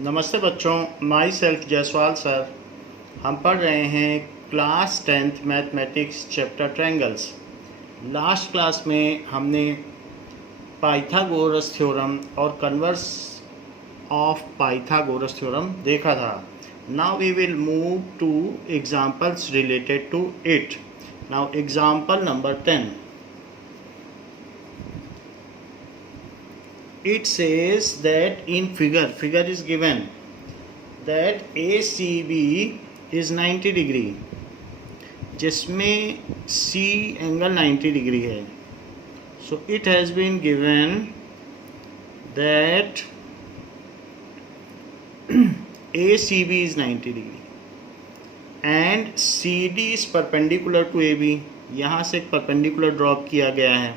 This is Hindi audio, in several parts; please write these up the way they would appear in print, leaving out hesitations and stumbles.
नमस्ते बच्चों, माई सेल्फ जयसवाल सर। हम पढ़ रहे हैं class 10th mathematics chapter triangles. Last class में हमने पाइथागोरस थ्योरम और कन्वर्स ऑफ पाइथागोरस थ्योरम देखा था। Now we will move to examples related to it. Now example number 10। It says that in figure is given that ACB is 90 degree, जिसमें C एंगल 90 डिग्री है. So it has been given that ACB is 90 degree and CD is perpendicular to AB. यहाँ से एक परपेंडिकुलर ड्रॉप किया गया है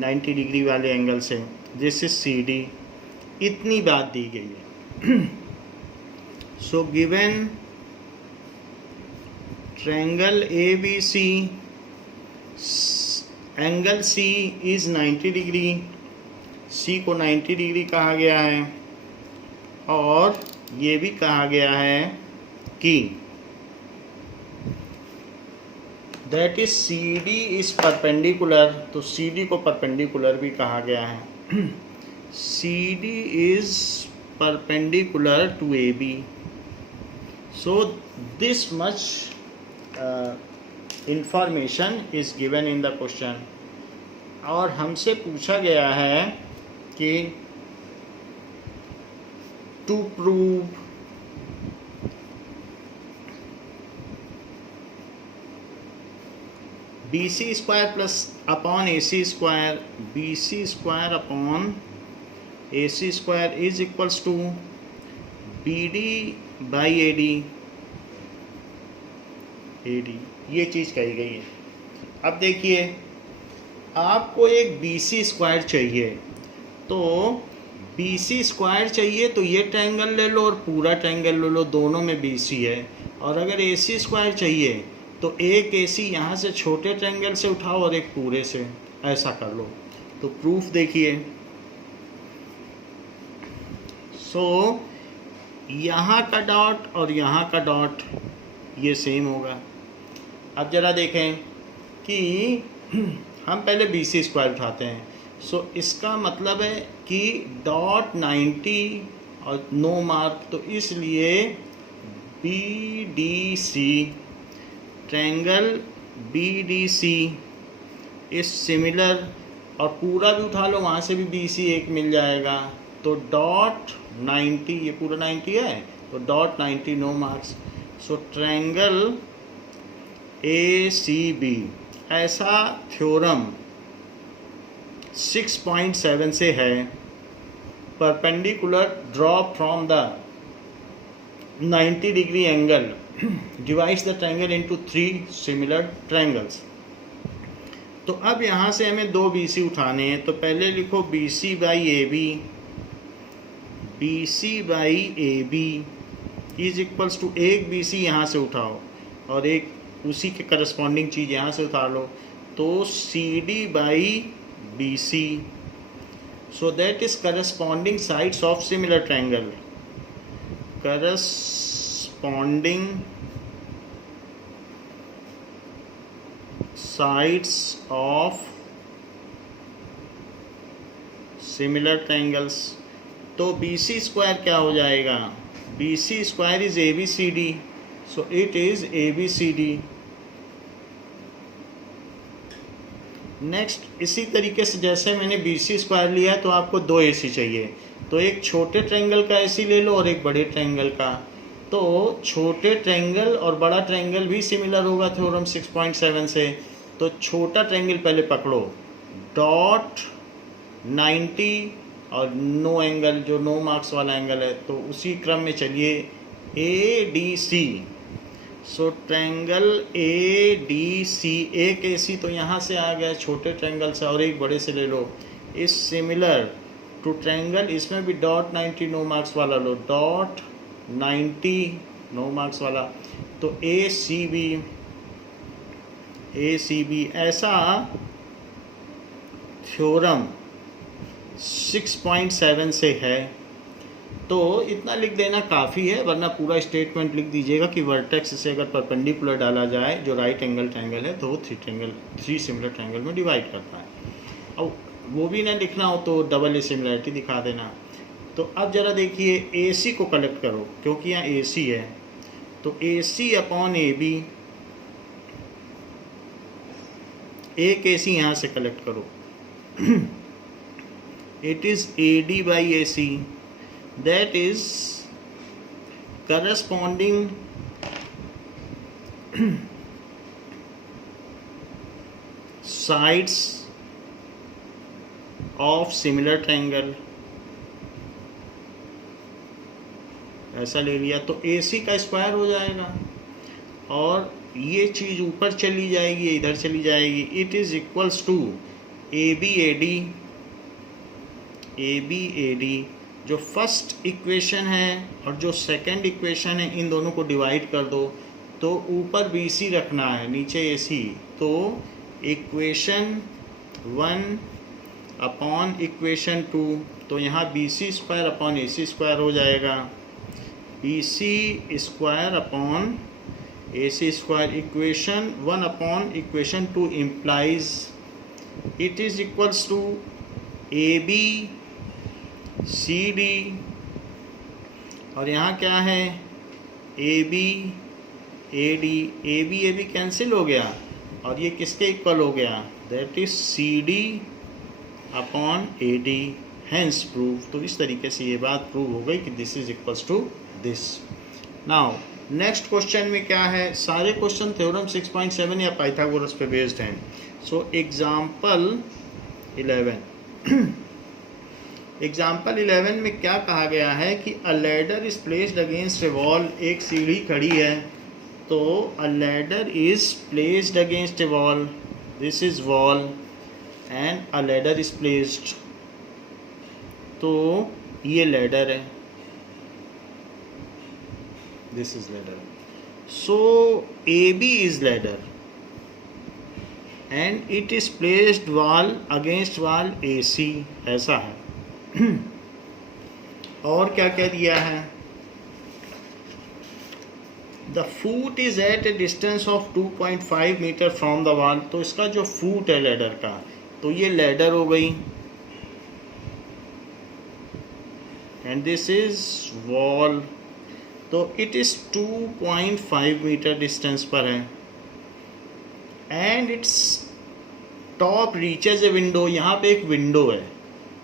90 डिग्री वाले एंगल से. This is CD. इतनी बात दी गई है. So given triangle ABC, angle C is 90 degree. C को 90 डिग्री कहा गया है और ये भी कहा गया है कि that is CD is perpendicular. तो CD को परपेंडिकुलर भी कहा गया है. CD is perpendicular to AB. So this much information is given in the question. और हमसे पूछा गया है कि to prove BC square plus upon AC square, BC square upon AC square is equals to BD by AD. ये चीज़ कही गई है. अब देखिए, आपको एक BC स्क्वायर चाहिए. तो BC स्क्वायर चाहिए तो ये ट्रायंगल ले लो और पूरा ट्रायंगल ले लो, दोनों में BC है. और अगर AC स्क्वायर चाहिए तो एक AC यहाँ से छोटे ट्रायंगल से उठाओ और एक पूरे से, ऐसा कर लो. तो प्रूफ देखिए. सो यहाँ का डॉट और यहाँ का डॉट ये सेम होगा. अब जरा देखें कि हम पहले BC स्क्वायर उठाते हैं. सो इसका मतलब है कि डॉट 90 और नो मार्क, तो इसलिए BDC triangle BDC is similar. और पूरा भी उठा लो, वहाँ से भी BC एक मिल जाएगा. तो डॉट 90, ये पूरा 90 है तो डॉट 90 नो मार्क्स. सो ट्रायंगल ACB, ऐसा थ्योरम 6.7 से है. Perpendicular draw from the 90 degree angle divides the triangle into 3 similar triangles. तो अब यहाँ से हमें दो BC उठाने हैं. तो पहले लिखो BC by AB is equals to एक BC यहाँ से उठाओ और एक उसी के करस्पॉन्डिंग चीज़ यहाँ से उतार लो. तो CD by BC. So that is corresponding sides of similar triangle. corresponding sides of similar triangles. तो BC स्क्वायर क्या हो जाएगा? BC square is ABCD. So it is ABCD. Next, इसी तरीके से जैसे मैंने BC स्क्वायर लिया है तो आपको दो AC चाहिए. तो एक छोटे ट्रायंगल का AC ले लो और एक बड़े ट्रायंगल का. तो छोटे ट्रायंगल और बड़ा ट्रायंगल भी सिमिलर होगा थ्योरम 6.7 से. तो छोटा ट्रायंगल पहले पकड़ो, डॉट 90 और नो एंगल जो नो मार्क्स वाला एंगल है, तो उसी क्रम में चलिए ADC. सो ट्रायंगल ADC, एक AC तो यहाँ से आ गया छोटे ट्रायंगल से और एक बड़े से ले लो, इज सिमिलर टू ट्रायंगल. इसमें भी डॉट 90 नो मार्क्स वाला लो, डॉट 90 नो मार्क्स वाला. तो ACB ऐसा थ्योरम 6.7 से है. तो इतना लिख देना काफ़ी है, वरना पूरा स्टेटमेंट लिख दीजिएगा कि वर्टेक्स से अगर परपेंडिकुलर डाला जाए जो राइट एंगल ट्रायंगल है तो वो थ्री सिमिलर ट्रायंगल में डिवाइड करता है। अब वो भी ना लिखना हो तो डबल सिमिलरिटी दिखा देना। तो अब ज़रा देखिए ए सी को कलेक्ट करो, क्योंकि यहाँ ए सी है, तो ए सी अपॉन ए बी, एक ए सी यहाँ से कलेक्ट करो, it is AD by AC, that is corresponding sides of similar triangle। ऐसा ले लिया तो AC का स्क्वायर हो जाएगा और ये चीज़ ऊपर चली जाएगी, इधर चली जाएगी। It is equals to A B A D, जो फर्स्ट इक्वेशन है और जो सेकंड इक्वेशन है इन दोनों को डिवाइड कर दो, तो ऊपर बी सी रखना है, नीचे ए सी, तो इक्वेशन 1 अपॉन इक्वेशन 2, तो यहाँ B C square upon A C square हो जाएगा। B C square upon A C square, equation 1 upon equation 2 implies it is equals to A B C D, और यहाँ क्या है A B A D cancel हो गया और ये किसके इक्वल हो गया, that is C D upon A D, hence prove. तो इस तरीके से ये बात प्रूव हो गई कि this is equals to this. Now next question में क्या है, सारे क्वेश्चन थ्योरम 6.7 या पाइथागोरस पे बेस्ड हैं। सो एग्जाम्पल 11 में क्या कहा गया है कि a ladder is placed against a wall, एक सीढ़ी खड़ी है, तो a ladder is placed against a wall, this is wall and a ladder is placed, तो ये लैडर है, this is ladder. So A B is ladder and it is placed wall against wall A C, ऐसा है। और क्या कह दिया है, the foot is at a distance of 2.5 metre from the wall, तो इसका जो फूट है लैडर का, तो ये लैडर हो गई एंड दिस इज वॉल, तो इट इज 2.5 मीटर डिस्टेंस पर है and its top reaches a window, यहाँ पे एक विंडो है,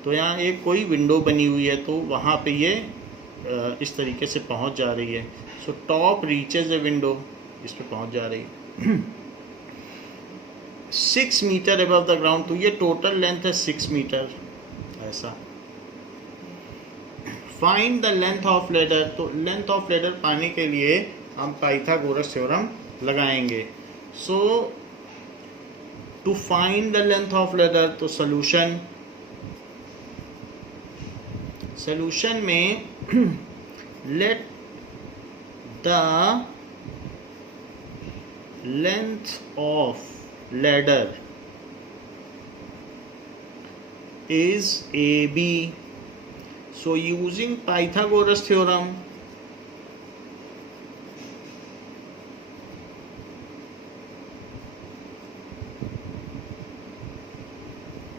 तो यहाँ एक कोई विंडो बनी हुई है, तो वहाँ पे ये इस तरीके से पहुँच जा रही है। So top reaches a window, इस पे पहुँच जा रही है 6 मीटर अबव द ग्राउंड, तो ये टोटल लेंथ है 6 मीटर, ऐसा। Find the length of ladder, तो लेंथ ऑफ लैडर पाने के लिए हम पाइथागोरस थ्योरम लगाएंगे। So to find the length of ladder, तो सॉल्यूशन में let the length of ladder is AB. So using Pythagoras theorem,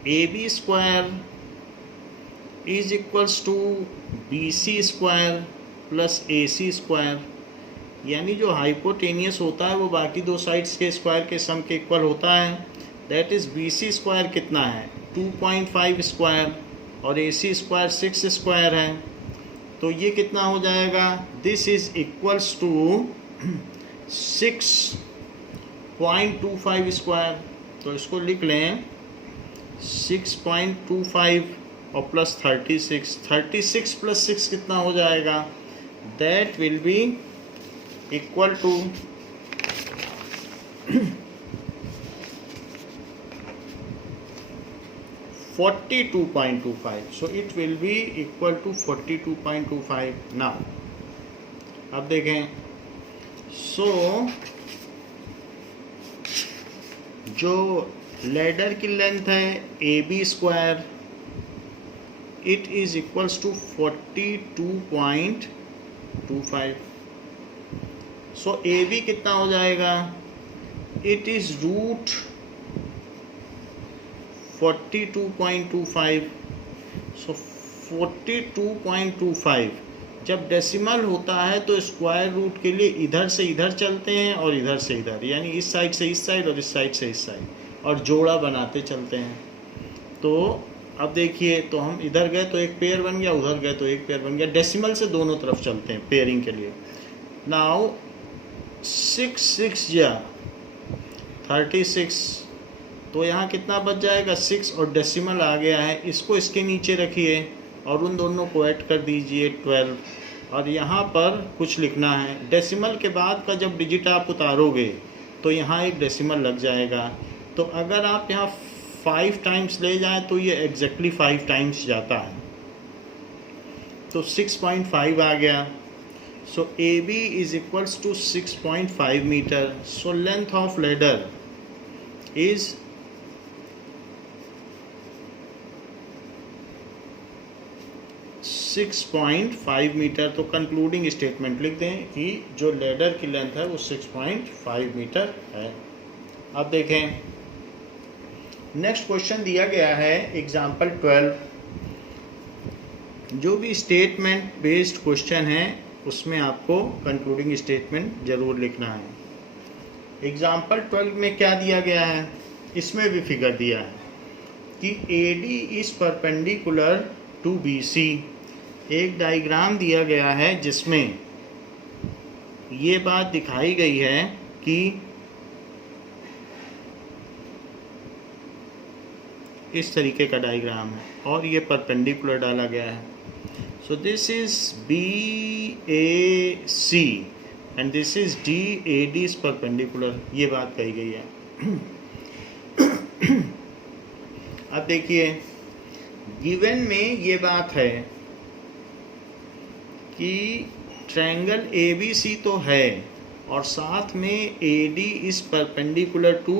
AB square is equals to BC square plus AC square, यानी जो हाइपोटेनियस होता है वो बाकी दो साइड्स के स्क्वायर के सम के इक्वल होता है। दैट इज़ BC स्क्वायर कितना है 2.5 स्क्वायर और AC स्क्वायर 6 स्क्वायर है, तो ये कितना हो जाएगा, this is equals to 6.25 square. तो इसको लिख लें 6.25 और प्लस 36 प्लस 6 कितना हो जाएगा, that will be equal to 42.25. So it will be equal to 42.25. now अब देखें, सो जो लैडर की लेंथ है AB square it is equals to 42.25। So A B कितना हो जाएगा, इट इज रूट 42.25। सो 42.25 जब डेसिमल होता है तो स्क्वायर रूट के लिए इधर से इधर चलते हैं और इधर से इधर, यानी इस साइड से इस साइड और इस साइड से इस साइड, और जोड़ा बनाते चलते हैं। तो अब देखिए, तो हम इधर गए तो एक पेयर बन गया, उधर गए तो एक पेयर बन गया। डेसिमल से दोनों तरफ चलते हैं पेयरिंग के लिए। नाउ 6 6 या 36, तो यहाँ कितना बच जाएगा 6, और डेसिमल आ गया है, इसको इसके नीचे रखिए और उन दोनों को ऐड कर दीजिए 12। और यहाँ पर कुछ लिखना है, डेसिमल के बाद का जब डिजिट आप उतारोगे तो यहाँ एक डेसिमल लग जाएगा। तो अगर आप यहाँ 5 टाइम्स ले जाएं तो ये एग्जैक्टली 5 टाइम्स जाता है, तो 6.5 आ गया। So A B is equals to 6.5 metre. So length of ladder is 6.5 metre. तो कंक्लूडिंग स्टेटमेंट लिख दें कि जो लेडर की लेंथ है वो 6.5 मीटर है। अब देखें, नेक्स्ट क्वेश्चन दिया गया है एग्जाम्पल 12। जो भी स्टेटमेंट बेस्ड क्वेश्चन है उसमें आपको कंक्लूडिंग स्टेटमेंट जरूर लिखना है। एग्जाम्पल 12 में क्या दिया गया है, इसमें भी फिगर दिया है कि AD is perpendicular to BC। एक डायग्राम दिया गया है जिसमें ये बात दिखाई गई है कि इस तरीके का डायग्राम है और ये परपेंडिकुलर डाला गया है। So this is BAC and this is DAD is perpendicular, ये बात कही गई है। अब देखिए, गिवन में ये बात है कि ट्रायंगल ABC तो है और साथ में AD is perpendicular to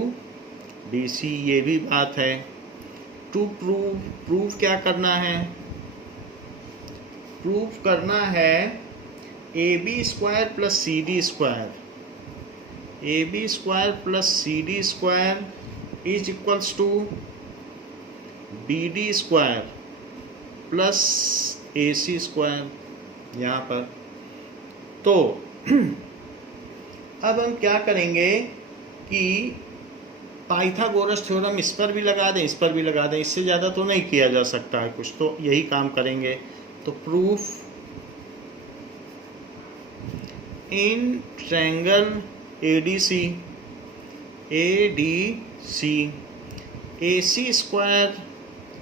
BC, ये भी बात है। टू प्रूव क्या करना है, प्रूव करना है AB square plus CD square, AB square plus CD square is equals to BD square plus AC square यहाँ पर। तो अब हम क्या करेंगे कि पाइथागोरस थ्योरम इस पर भी लगा दें, इस पर भी लगा दें, इससे ज़्यादा तो नहीं किया जा सकता है कुछ, तो यही काम करेंगे। तो proof in triangle ADC AC square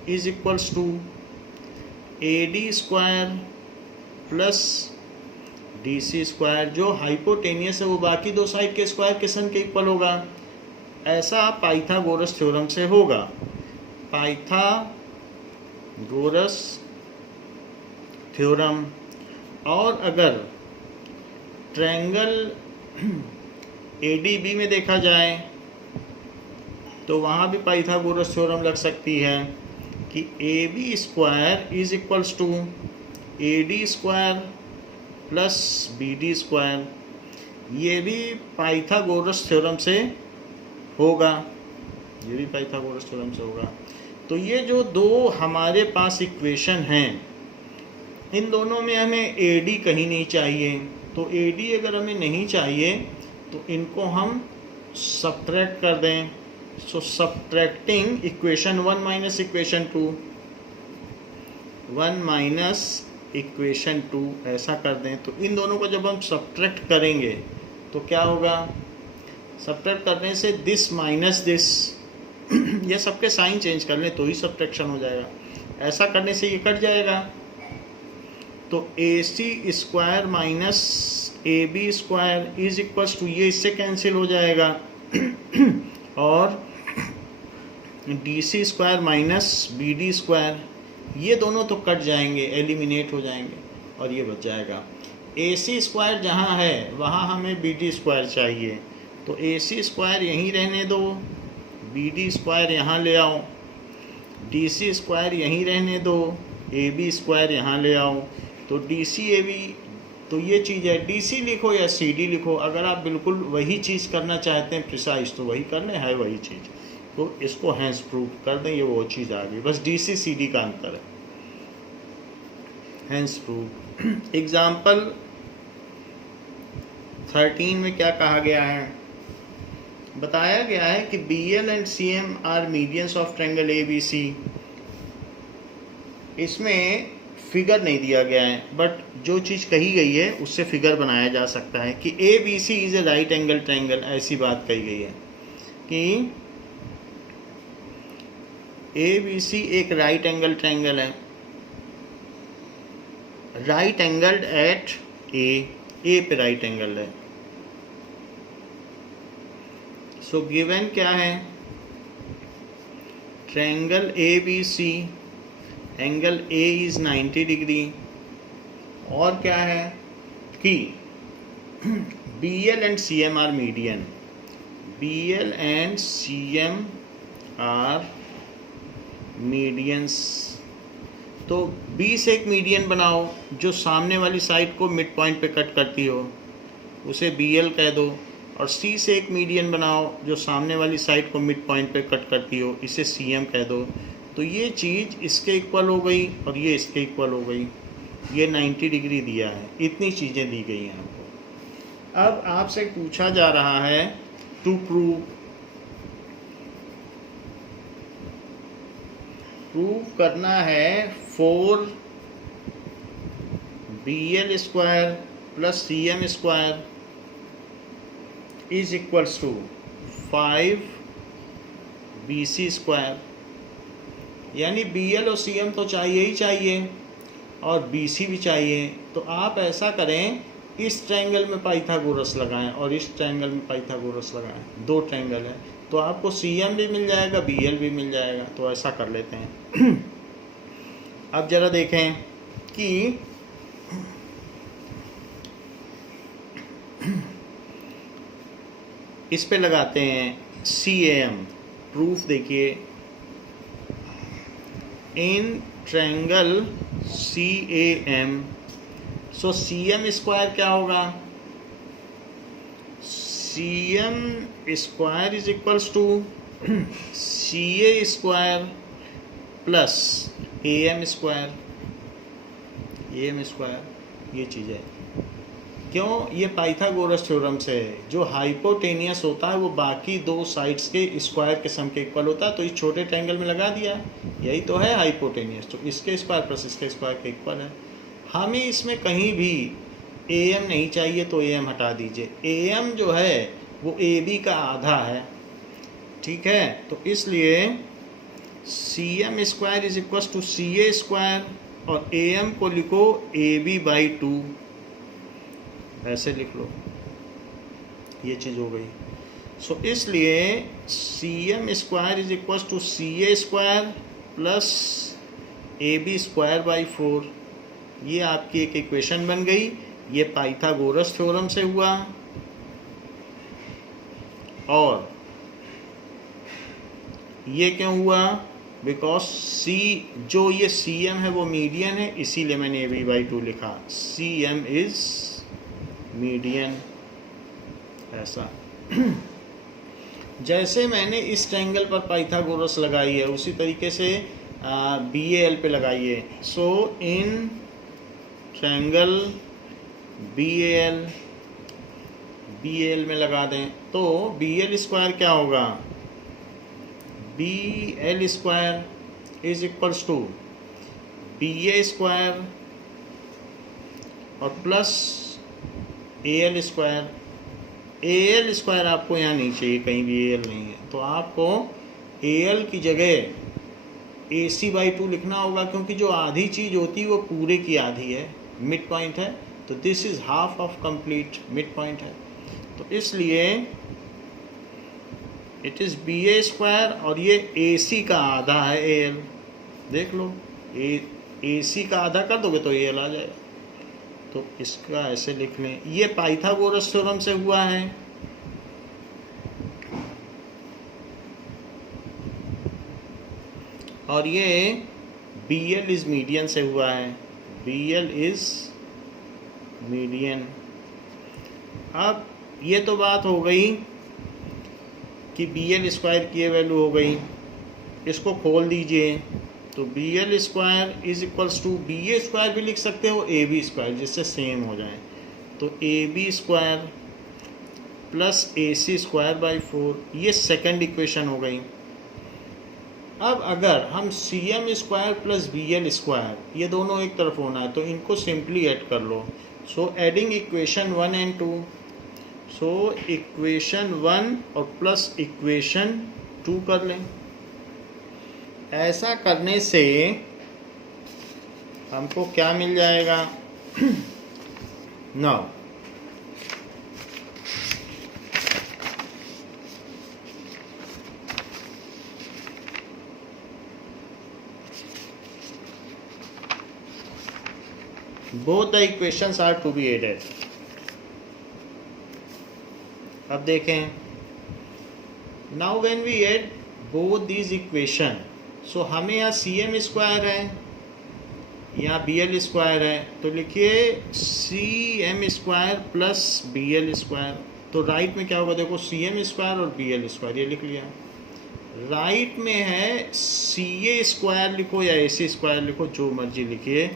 is equals to AD square plus DC square. जो हाइपोटेनियस है वो बाकी दो साइड के स्क्वायर के सन के इक्वल होगा, ऐसा पाइथागोरस थ्योरम से होगा। Pythagoras theorem. और अगर ट्रायंगल ADB में देखा जाए तो वहाँ भी पाइथागोरस थ्योरम लग सकती है कि AB square is equals to AD square plus BD square, ये भी पाइथागोरस थ्योरम से होगा, ये भी पाइथागोरस थ्योरम से होगा। तो ये जो दो हमारे पास इक्वेशन हैं, इन दोनों में हमें AD कहीं नहीं चाहिए। तो AD अगर हमें नहीं चाहिए तो इनको हम सब्ट्रैक्ट कर दें। So subtracting equation 1 minus equation 2, 1 minus equation 2 ऐसा कर दें। तो इन दोनों को जब हम सब्ट्रैक्ट करेंगे तो क्या होगा, सब्ट्रैक्ट करने से दिस माइनस दिस, ये सबके साइन चेंज कर लें तो ही सब्ट्रैक्शन हो जाएगा, ऐसा करने से ये कट जाएगा। तो AC square minus AB square is equals to, ये इससे कैंसिल हो जाएगा, और DC square minus BD square, ये दोनों तो कट जाएंगे, एलिमिनेट हो जाएंगे, और ये बच जाएगा। AC स्क्वायर जहाँ है वहाँ हमें BD स्क्वायर चाहिए, तो AC स्क्वायर यहीं रहने दो, BD स्क्वायर यहाँ ले आओ, DC स्क्वायर यहीं रहने दो, ए बी स्क्वायर यहाँ ले आओ, तो डी सी ए बी, तो ये चीज़ है। डी सी लिखो या सी डी लिखो, अगर आप बिल्कुल वही चीज़ करना चाहते हैं प्रिसाइज, तो वही कर लें, है वही चीज़, तो इसको हैंस प्रूव कर दें, ये वो चीज़ आ गई। बस डी सी सी डी का अंतर है, हैंस प्रूव। एग्जाम्पल 13 में क्या कहा गया है, बताया गया है कि B L and C M are medians of triangle A B C. इसमें फिगर नहीं दिया गया है, बट जो चीज़ कही गई है उससे फिगर बनाया जा सकता है कि A B C is a right angle triangle, ऐसी बात कही गई है कि ए बी सी एक राइट एंगल ट्रायंगल है, राइट एंगल्ड एट ए पे राइट एंगल है। सो गिवन क्या है, triangle A B C, angle A is 90 degree, और क्या है कि B L and C M are median, B L and C M are medians. तो बी से एक मीडियन बनाओ जो सामने वाली साइड को मिड पॉइंट पे कट करती हो, उसे बी एल कह दो, और सी से एक मीडियन बनाओ जो सामने वाली साइड को मिड पॉइंट पे कट करती हो, इसे सी एम कह दो। तो ये चीज़ इसके इक्वल हो गई और ये इसके इक्वल हो गई, ये 90 डिग्री दिया है, इतनी चीज़ें दी गई हैं आपको। अब आपसे पूछा जा रहा है टू प्रूव करना है 4 B L square plus C M square is equals to 5 B C square. यानी बी एल और सी एम तो चाहिए ही चाहिए और बी सी भी चाहिए। तो आप ऐसा करें, इस ट्रायंगल में पाइथागोरस लगाएं और इस ट्रायंगल में पाइथागोरस लगाएं, दो ट्रायंगल है, तो आपको सी एम भी मिल जाएगा, बी एल भी मिल जाएगा। तो ऐसा कर लेते हैं। अब जरा देखें कि इस पे लगाते हैं सी ए एम। प्रूफ देखिए, in triangle C A M, so C M square क्या होगा, C M square is equals to C A square plus A M square, A M square, ये चीज़ है। क्यों, ये पाइथागोरस थ्योरम से है, जो हाइपोटेनियस होता है वो बाकी दो साइड्स के स्क्वायर के सम के इक्वल होता है। तो इस छोटे ट्रायंगल में लगा दिया, यही तो है हाइपोटेनियस, तो इसके स्क्वायर प्लस इसके स्क्वायर के इक्वल है। हमें इसमें कहीं भी ए एम नहीं चाहिए, तो ए एम हटा दीजिए। ए एम जो है वो ए बी का आधा है, ठीक है। तो इसलिए C M square is equal to C A square, और ए एम को लिखो ए बी बाई 2, ऐसे लिख लो, ये चीज़ हो गई। सो इसलिए C M square is equal to C A square plus A B square by 4, ये आपकी एक इक्वेशन बन गई। ये पाइथागोरस थ्योरम से हुआ, और ये क्यों हुआ, बिकॉज सी, जो ये सी एम है वो मीडियन है, इसीलिए मैंने ए बी बाई 2 लिखा। सी एम इज मीडियन, ऐसा। जैसे मैंने इस ट्रायंगल पर पाइथागोरस लगाई है, उसी तरीके से बी ए एल पे लगाइए। So in triangle B A L में लगा दें, तो बी एल स्क्वायर क्या होगा, B L square is equals to B A square और plus A L square. A L square आपको यहाँ नहीं चाहिए, कहीं भी ए एल नहीं है, तो आपको ए एल की जगह ए सी बाई 2 लिखना होगा, क्योंकि जो आधी चीज़ होती है वो पूरे की आधी है, मिड पॉइंट है, तो this is half of complete mid point है। तो इसलिए it is B A square, और ये ए सी का आधा है ए एल, देख लो, ए सी का आधा कर दोगे तो ए एल आ जाएगा। तो इसका ऐसे लिख लें, ये पाइथागोरस थ्योरम से हुआ है। और ये बी एल इज मीडियन से हुआ है, बी एल इज मीडियन। अब ये तो बात हो गई कि बी एल स्क्वायर की वैल्यू हो गई, इसको खोल दीजिए तो B L square is equals to B A square भी लिख सकते हो ए बी स्क्वायर, जिससे सेम हो जाए। तो A B square plus A C square by 4, ये सेकंड इक्वेशन हो गई। अब अगर हम C M square plus B L square ये दोनों एक तरफ होना है तो इनको सिंपली ऐड कर लो। So adding equation 1 and 2, so equation 1 और प्लस इक्वेशन 2 कर लें। ऐसा करने से हमको क्या मिल जाएगा? Now both the equations are to be added। अब देखें, now when we add both these equation, so हमें यहाँ सी एम स्क्वायर है, यहाँ बी एल स्क्वायर है, तो लिखिए C M square plus B L square. तो राइट में क्या होगा? देखो सी एम स्क्वायर और बी एल स्क्वायर ये लिख लिया। राइट में है सी ए स्क्वायर लिखो या ए सी स्क्वायर लिखो, जो मर्जी लिखिए।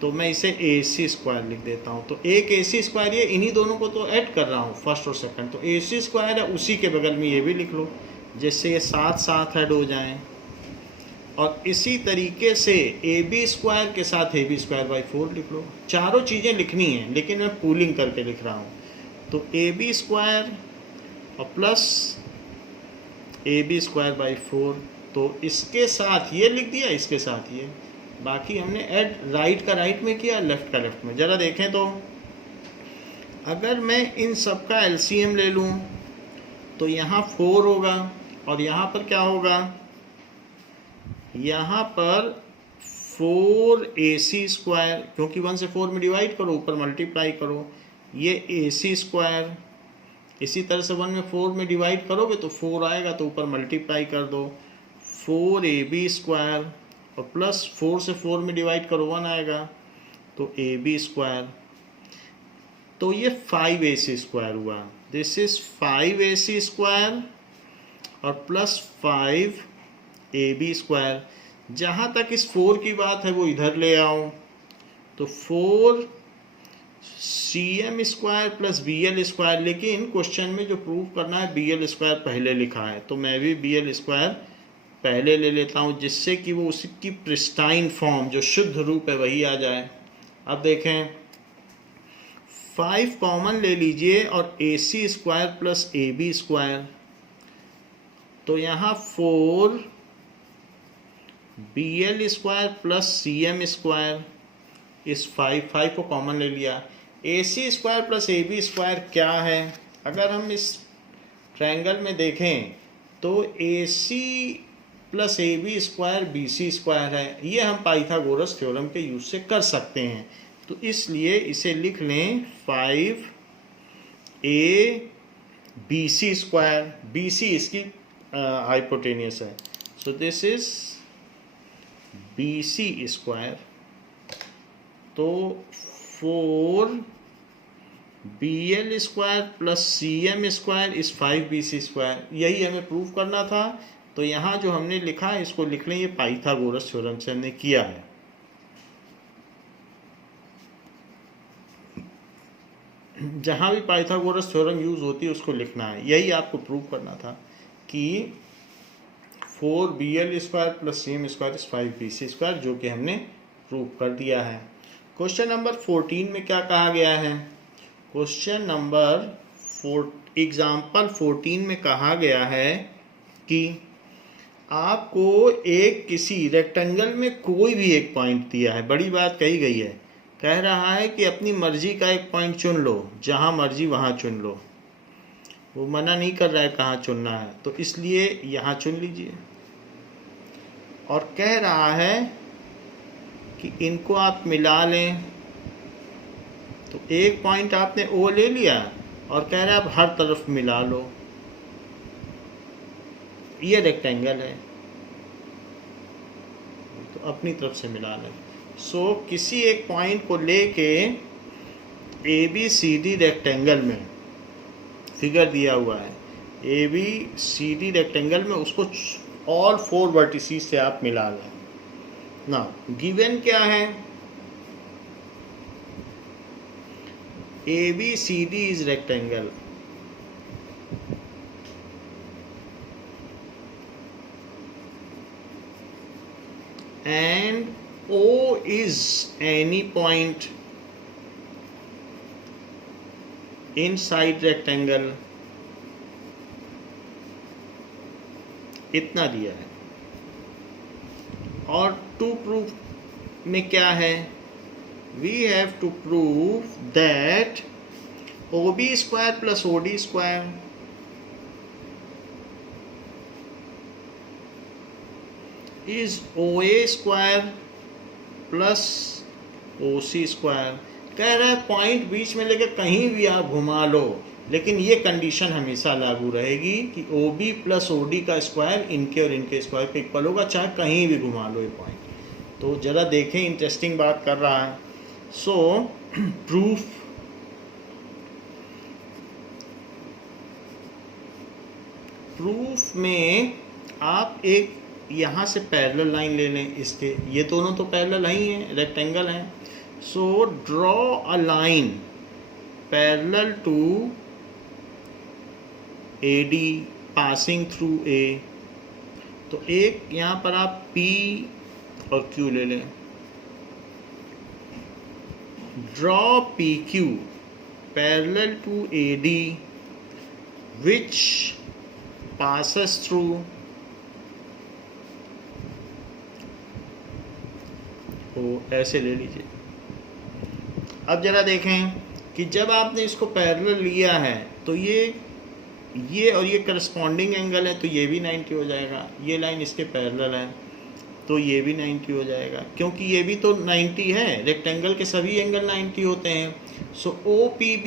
तो मैं इसे ए सी स्क्वायर लिख देता हूँ। तो एक ए सी स्क्वायर, ये इन्हीं दोनों को तो ऐड कर रहा हूँ, फर्स्ट और सेकंड। तो ए सी स्क्वायर है, उसी के बगल में ये भी लिख लो, जिससे ये साथ साथ ऐड हो जाएं। और इसी तरीके से ए बी स्क्वायर के साथ ए बी स्क्वायर बाई 4 लिख लो। चारों चीज़ें लिखनी हैं, लेकिन मैं पूलिंग करके लिख रहा हूँ। तो ए बी स्क्वायर और plus A B square by 4, तो इसके साथ ये लिख दिया, इसके साथ ये। बाकी हमने ऐड राइट का राइट में किया, लेफ्ट का लेफ्ट में। ज़रा देखें तो अगर मैं इन सब का एलसीएम ले लूँ तो यहाँ 4 होगा और यहाँ पर क्या होगा? यहाँ पर 4ac स्क्वायर, क्योंकि 1 से 4 में डिवाइड करो, ऊपर मल्टीप्लाई करो, ये ac स्क्वायर। इसी तरह से 1 में 4 में डिवाइड करोगे तो 4 आएगा, तो ऊपर मल्टीप्लाई कर दो, 4ab स्क्वायर और प्लस 4 से 4 में डिवाइड करो 1 आएगा, तो ab स्क्वायर। तो ये 5ac स्क्वायर हुआ। दिस इज 5ac स्क्वायर और प्लस 5ab स्क्वायर। जहाँ तक इस 4 की बात है वो इधर ले आओ, तो 4 cm square plus bl square. लेकिन क्वेश्चन में जो प्रूव करना है bl स्क्वायर पहले लिखा है, तो मैं भी bl स्क्वायर पहले ले लेता हूँ, जिससे कि वो उसकी प्रिस्टाइन फॉर्म, जो शुद्ध रूप है, वही आ जाए। अब देखें, 5 कॉमन ले लीजिए और ac square plus ab square, तो यहाँ 4 bl square plus cm square इस 5 को कॉमन ले लिया। ac square plus ab square क्या है? अगर हम इस ट्रायंगल में देखें तो ac plus ab square bc square है। ये हम पाइथागोरस थ्योरम के यूज से कर सकते हैं, तो इसलिए इसे लिख लें 5abc स्क्वायर। bc इसकी हाइपोटेनियस है, so this is bc square. तो 4 bl square plus cm square इस 5bc स्क्वायर, यही हमें प्रूव करना था। तो यहाँ जो हमने लिखा है इसको लिख लें, ये पाइथागोरस थ्योरम से हमने किया है। जहाँ भी पाइथागोरस थ्योरम यूज होती है उसको लिखना है। यही आपको प्रूव करना था कि 4bl square plus cm square is 5bc square, जो कि हमने प्रूव कर दिया है। क्वेश्चन नंबर 14 में क्या कहा गया है? क्वेश्चन नंबर एग्जाम्पल 14 में कहा गया है कि आपको एक किसी रेक्टेंगल में कोई भी एक पॉइंट दिया है, बड़ी बात कही गई है। कह रहा है कि अपनी मर्जी का एक पॉइंट चुन लो, जहाँ मर्जी वहाँ चुन लो। वो मना नहीं कर रहा है कहाँ चुनना है, तो इसलिए यहाँ चुन लीजिए। और कह रहा है कि इनको आप मिला लें, तो एक पॉइंट आपने ओ ले लिया और कह रहा है आप हर तरफ मिला लो। ये रेक्टेंगल है, तो अपनी तरफ से मिला लें। सो किसी एक पॉइंट को लेके ABCD रेक्टेंगल में फिगर दिया हुआ है, ABCD रेक्टेंगल में उसको ऑल 4 वर्टिसेस से आप मिला लें ना। गिवन क्या है? ABCD is rectangle and O is any point inside rectangle, इतना दिया है। और टू प्रूफ में क्या है? We have to prove that OB square plus OD square is OA square plus OC square। कह रहा है पॉइंट बीच में लेके कहीं भी आप घुमा लो, लेकिन ये कंडीशन हमेशा लागू रहेगी कि OB प्लस OD का स्क्वायर इनके और इनके स्क्वायर पे इक्वल होगा, चाहे कहीं भी घुमा लो ये पॉइंट। तो ज़रा देखें, इंटरेस्टिंग बात कर रहा है। सो प्रूफ में आप एक यहाँ से पैरेलल लाइन ले लें इसके, ये दोनों तो पैरेलल ही हैं, रेक्टेंगल हैं। So draw a line parallel to AD passing through A। तो एक यहाँ पर आप P और Q ले लें। Draw PQ parallel to AD which passes through ऐसे ले लीजिए। अब जरा देखें कि जब आपने इसको पैरेलल लिया है तो ये और ये करस्पॉन्डिंग एंगल है, तो ये भी 90 हो जाएगा। ये लाइन इसके पैरेलल है तो ये भी 90 हो जाएगा, क्योंकि ये भी तो 90 है। रेक्टेंगल के सभी एंगल 90 होते हैं। So OPB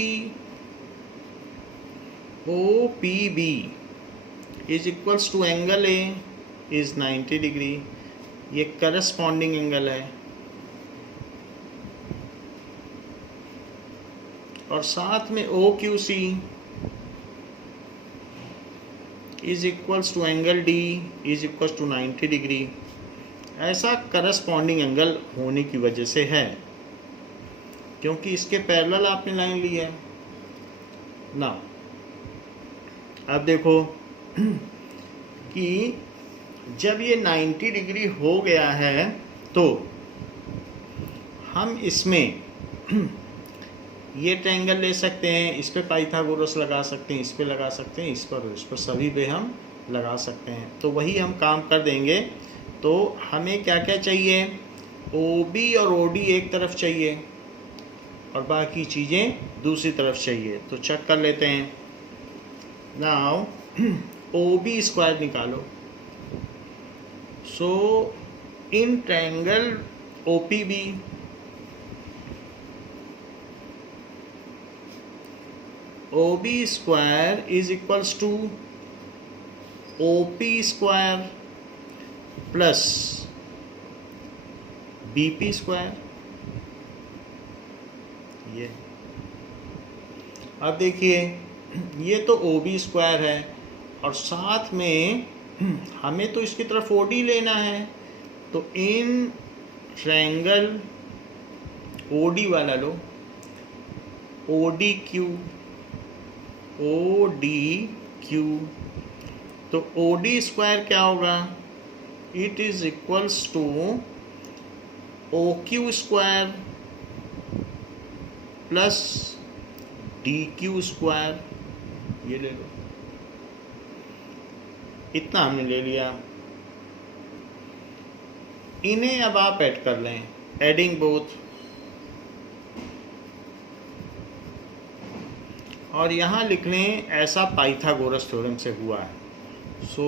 is equals to angle A is 90 degree. ये करस्पॉन्डिंग एंगल है। और साथ में OQC is equals to angle D is equals to 90 degree. ऐसा करस्पॉन्डिंग एंगल होने की वजह से है क्योंकि इसके पैरेलल आपने लाइन ली है ना। अब देखो कि जब ये 90 डिग्री हो गया है तो हम इसमें ये ट्रायंगल ले सकते हैं, इस पे पाइथागोरस लगा सकते हैं, इस पे लगा सकते हैं, इस पर सभी पे हम लगा सकते हैं। तो वही हम काम कर देंगे। तो हमें क्या क्या चाहिए? OB और OD एक तरफ चाहिए और बाकी चीज़ें दूसरी तरफ चाहिए। तो चेक कर लेते हैं। नाउ OB स्क्वायर निकालो। So in triangle OPB OB square is equals to OP square plus BP square। ये अब देखिए, ये तो OB स्क्वायर है और साथ में हमें तो इसकी तरफ OD लेना है। तो इन ट्रायंगल OD वाला लो, ODQ तो OD स्क्वायर क्या होगा? It is equals to OQ square plus DQ square. ये ले लो, इतना हमने ले लिया। इन्हें अब आप ऐड कर लें, एडिंग बोथ। और यहाँ लिख लें ऐसा पाइथागोरस थ्योरम से हुआ है। सो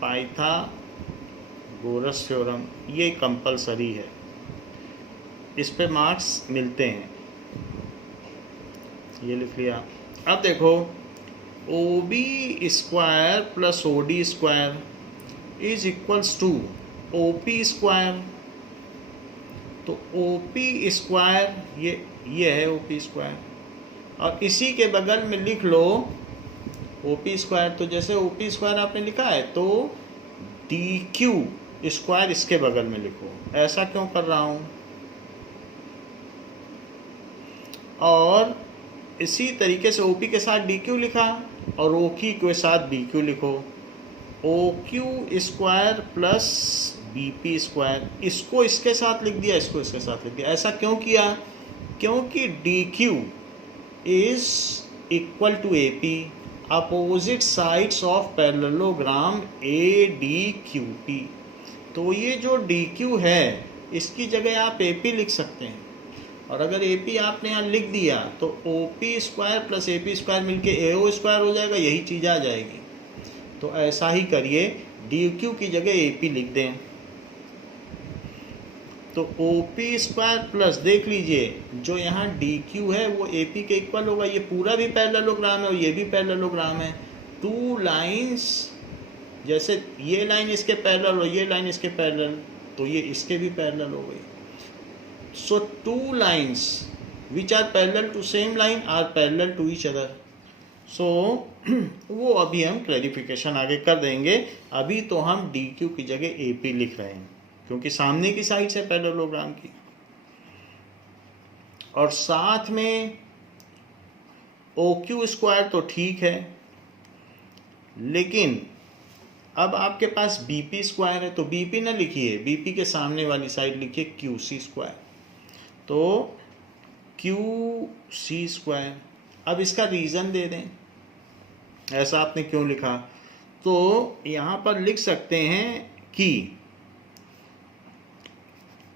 पाइथागोरस थ्योरम ये कंपलसरी है, इस पे मार्क्स मिलते हैं। ये लिख लिया। अब देखो OB square plus OD square is equals to OP square तो OP स्क्वायर ये है OP स्क्वायर, और इसी के बगल में लिख लो OP स्क्वायर। तो जैसे OP स्क्वायर आपने लिखा है तो DQ स्क्वायर इसके बगल में लिखो। ऐसा क्यों कर रहा हूँ? और इसी तरीके से OP के साथ DQ लिखा और OQ के साथ BQ लिखो। OQ square plus BP square, इसको इसके साथ लिख दिया, इसको इसके साथ लिख दिया। ऐसा क्यों किया? क्योंकि DQ is equal to AP, opposite sides of parallelogram ADQP। तो ये जो DQ है इसकी जगह आप AP लिख सकते हैं, और अगर AP आपने यहाँ लिख दिया तो OP square plus AP square मिलके AO स्क्वायर हो जाएगा, यही चीज़ आ जाएगी। तो ऐसा ही करिए, DQ की जगह AP लिख दें। तो OP स्क्वायर प्लस, देख लीजिए जो यहाँ DQ है वो AP के इक्वल होगा। ये पूरा भी पैरेललोग्राम है और ये भी पैरेललोग्राम है। टू लाइंस, जैसे ये लाइन इसके पैरेलल और ये लाइन इसके पैरेलल, तो ये इसके भी पैरेलल हो गई। So two lines which are parallel to same line are parallel to each other. So वो अभी हम क्लैरिफिकेशन आगे कर देंगे। अभी तो हम DQ की जगह AP लिख रहे हैं क्योंकि सामने की साइड से पैरेललोग्राम की, और साथ में OQ स्क्वायर तो ठीक है, लेकिन अब आपके पास BP स्क्वायर है तो BP ना लिखिए, BP के सामने वाली साइड लिखिए QC स्क्वायर। तो QC स्क्वायर। अब इसका रीज़न दे दें, ऐसा आपने क्यों लिखा? तो यहाँ पर लिख सकते हैं कि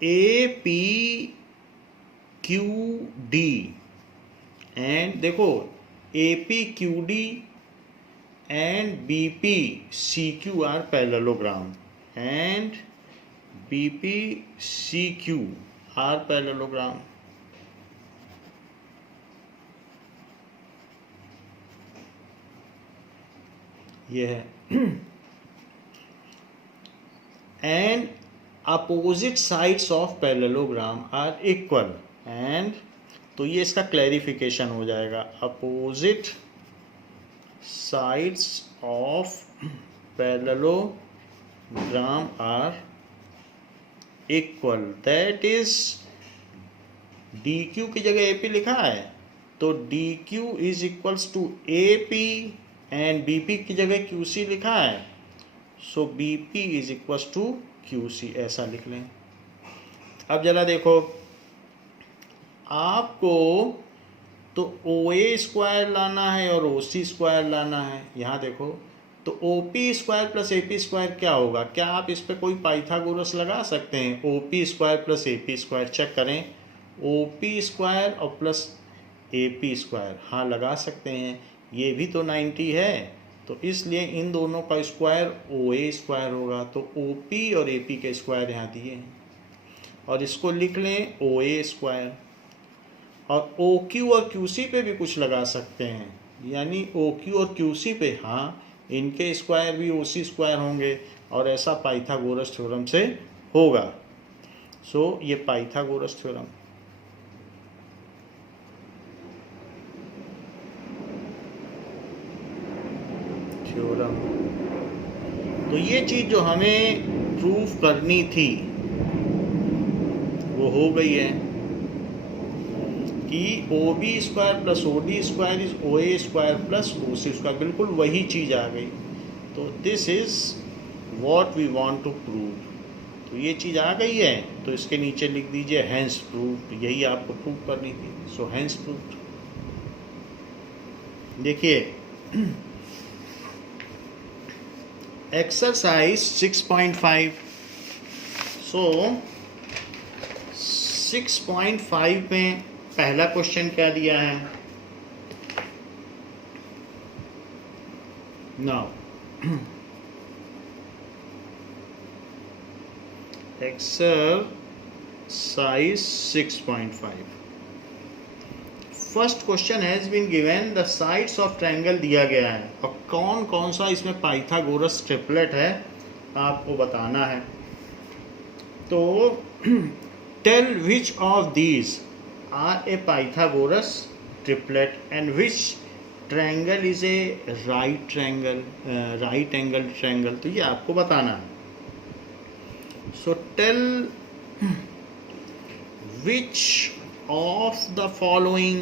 APQD एंड देखो APQD and BPCQ are parallelogram and BPCQ are parallelogram. ये है and opposite sides of parallelogram are equal and, तो ये इसका क्लैरिफिकेशन हो जाएगा। opposite sides of parallelogram are equal, that is DQ की जगह AP लिखा है तो DQ is equals to AP and BP की जगह QC लिखा है, so BP is equals to QC, ऐसा लिख लें। अब जरा देखो, आपको तो OA स्क्वायर लाना है और OC स्क्वायर लाना है। यहाँ देखो तो OP square plus AP square क्या होगा? क्या आप इस पर कोई पाइथागोरस लगा सकते हैं? OP square plus AP square, check करें। OP स्क्वायर और प्लस AP स्क्वायर, हाँ लगा सकते हैं। ये भी तो 90 है, तो इसलिए इन दोनों का स्क्वायर OA स्क्वायर होगा। तो OP और AP के स्क्वायर यहाँ दिए हैं, और इसको लिख लें OA स्क्वायर। और OQ और QC पे भी कुछ लगा सकते हैं, यानी OQ और QC पे हाँ इनके स्क्वायर भी OC स्क्वायर होंगे, और ऐसा पाइथागोरस थ्योरम से होगा। सो ये पाइथागोरस थ्योरम। तो ये चीज़ जो हमें प्रूफ करनी थी वो हो गई है कि OB square plus OD square is OA square plus OC square, बिल्कुल वही चीज़ आ गई। तो this is what we want to prove. तो ये चीज़ आ गई है, तो इसके नीचे लिख दीजिए हेंस प्रूव्ड, यही आपको प्रूव करनी थी। So hence proved. देखिए एक्सरसाइज 6.5। सो 6.5 में पहला क्वेश्चन क्या दिया है? Now exercise 6.5 first question has been given, the sides of triangle दिया गया है, और कौन कौन सा इसमें पाइथागोरस ट्रिपलेट है आपको बताना है। तो tell which of these are a Pythagoras triplet and which triangle is a right triangle, right angle triangle. तो ये आपको बताना है। So tell which of the following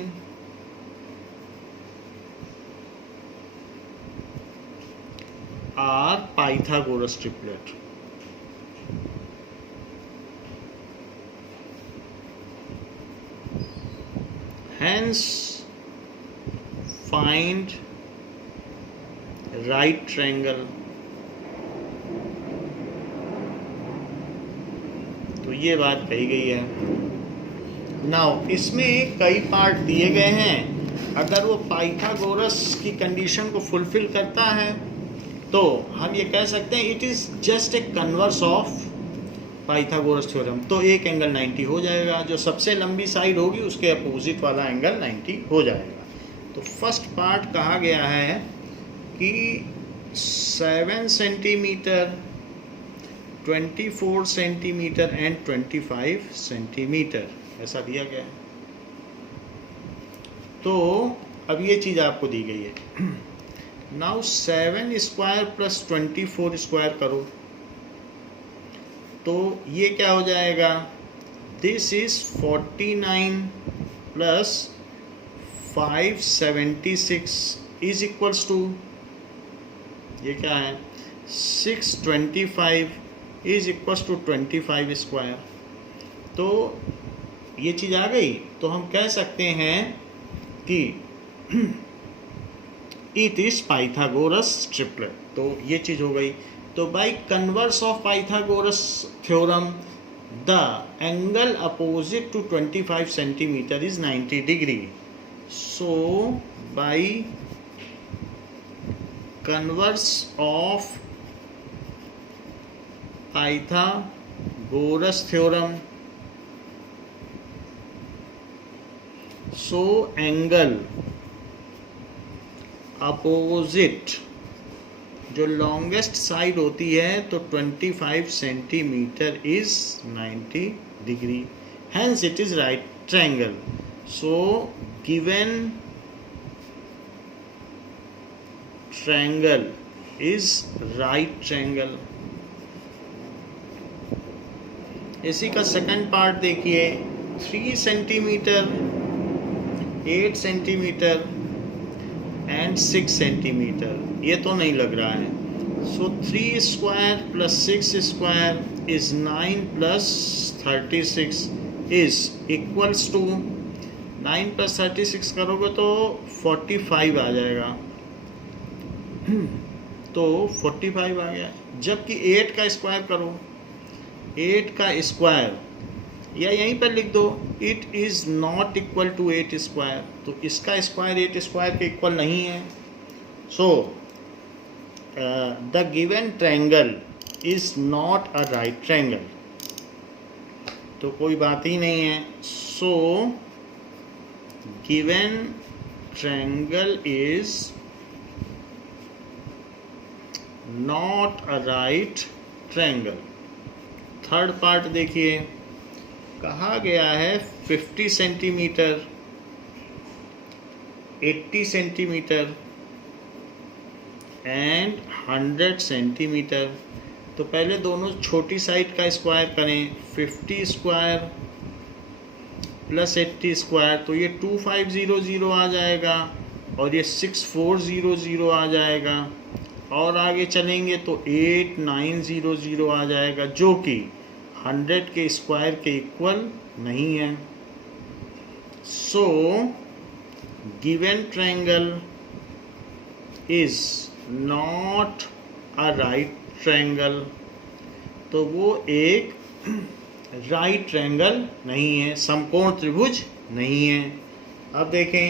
are Pythagoras triplet. Hence, find right triangle। तो ये बात कही गई है। नाउ इसमें कई पार्ट दिए गए हैं। अगर वो पाइथागोरस की कंडीशन को फुलफिल करता है तो हम ये कह सकते हैं it is just a converse of Pythagoras theorem. तो एक एंगल 90 हो जाएगा, जो सबसे लंबी साइड होगी उसके अपोजिट वाला एंगल 90 हो जाएगा। तो फर्स्ट पार्ट कहा गया है कि 7 सेंटीमीटर, 24 सेंटीमीटर एंड 25 सेंटीमीटर ऐसा दिया गया है। तो अब ये चीज़ आपको दी गई है। नाउ 7 स्क्वायर प्लस 24 स्क्वायर करो तो ये क्या हो जाएगा, this is 49 plus 576 is equals to, ये क्या है 625 इज इक्वल्स टू 25 स्क्वायर। तो ये चीज़ आ गई। तो हम कह सकते हैं कि इट इज पाइथागोरस ट्रिपलेट। तो ये चीज़ हो गई। तो by converse of Pythagoras theorem the angle opposite to 25 centimetre is 90 degree. So by converse of Pythagoras theorem, so angle opposite जो लॉन्गेस्ट साइड होती है तो 25 centimetre is 90 degree. Hence it is right triangle. So given triangle is right triangle. इसी का सेकंड पार्ट देखिए, 3 सेंटीमीटर, 8 सेंटीमीटर एंड 6 सेंटीमीटर। ये तो नहीं लग रहा है। So 3 square plus 6 square is 9 plus 36 is equals to, 9 plus 36 करोगे तो 45 आ जाएगा। तो 45 आ गया। जबकि 8 का स्क्वायर करो, 8 का स्क्वायर या यहीं पर लिख दो, it is not equal to 8 square. तो इसका स्क्वायर 8 स्क्वायर के इक्वल नहीं है। So the given triangle is not a right triangle. तो कोई बात ही नहीं है। So given triangle is not a right triangle. Third part देखिए, कहा गया है 50 सेंटीमीटर, 80 सेंटीमीटर एंड 100 सेंटीमीटर। तो पहले दोनों छोटी साइड का स्क्वायर करें, 50 स्क्वायर प्लस 80 स्क्वायर, तो ये 2500 आ जाएगा और ये 6400 आ जाएगा। और आगे चलेंगे तो 8900 आ जाएगा, जो कि 100 के स्क्वायर के इक्वल नहीं है। So given triangle is not a right triangle. तो वो एक राइट ट्रायंगल नहीं है, समकोण त्रिभुज नहीं है। अब देखें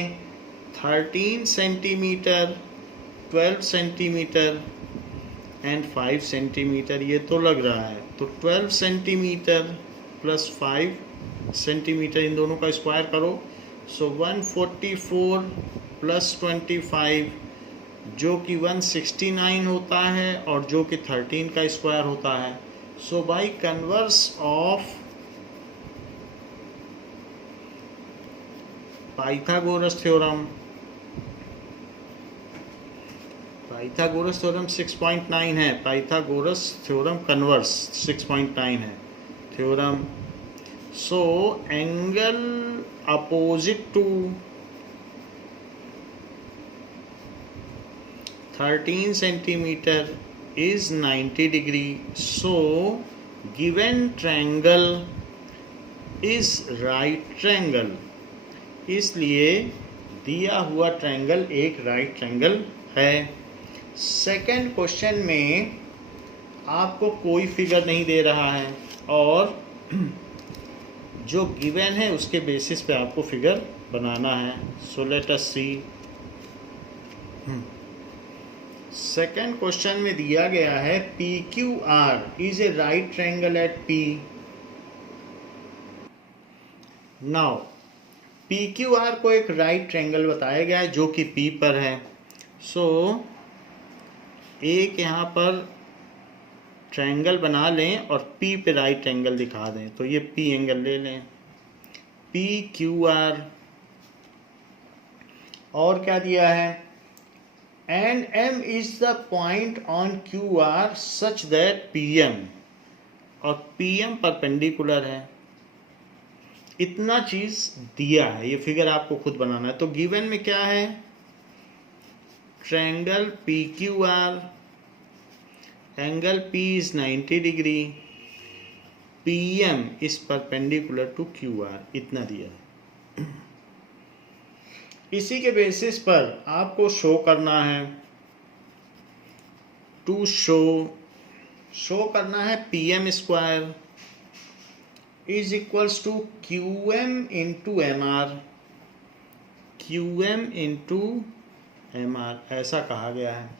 13 सेंटीमीटर, 12 सेंटीमीटर एंड 5 सेंटीमीटर, ये तो लग रहा है। तो 12 सेंटीमीटर प्लस 5 सेंटीमीटर, इन दोनों का स्क्वायर करो। सो 144 प्लस 25 जो कि 169 होता है और जो कि 13 का स्क्वायर होता है। So by converse of Pythagoras theorem, Pythagoras theorem 6.9 है, पाइथागोरस थ्योरम कन्वर्स 6.9 है theorem. So angle opposite to 13 centimetre is 90 degree. So given triangle is right triangle, इसलिए दिया हुआ ट्रायंगल एक राइट ट्रायंगल है। सेकंड क्वेश्चन में आपको कोई फिगर नहीं दे रहा है और जो गिवन है उसके बेसिस पे आपको फिगर बनाना है। सो लेट अस सी। सेकेंड क्वेश्चन में दिया गया है P Q R is a right triangle eight P. Now P Q R को एक राइट ट्रायंगल बताया गया है जो कि पी पर है। सो एक यहाँ पर ट्रायंगल बना लें और पी पे राइट ट्रायंगल दिखा दें। तो ये पी एंगल ले लें, पी क्यू आर। और क्या दिया है, and M is the point on QR such that PM और PM परपेंडिकुलर है। इतना चीज दिया है, ये फिगर आपको खुद बनाना है। तो गिवन में क्या है, triangle PQR, angle P is 90 degree, PM is perpendicular to QR, इतना दिया है। इसी के बेसिस पर आपको शो करना है, टू शो करना है PM square is equals to QM into MR, QM into MR ऐसा कहा गया है।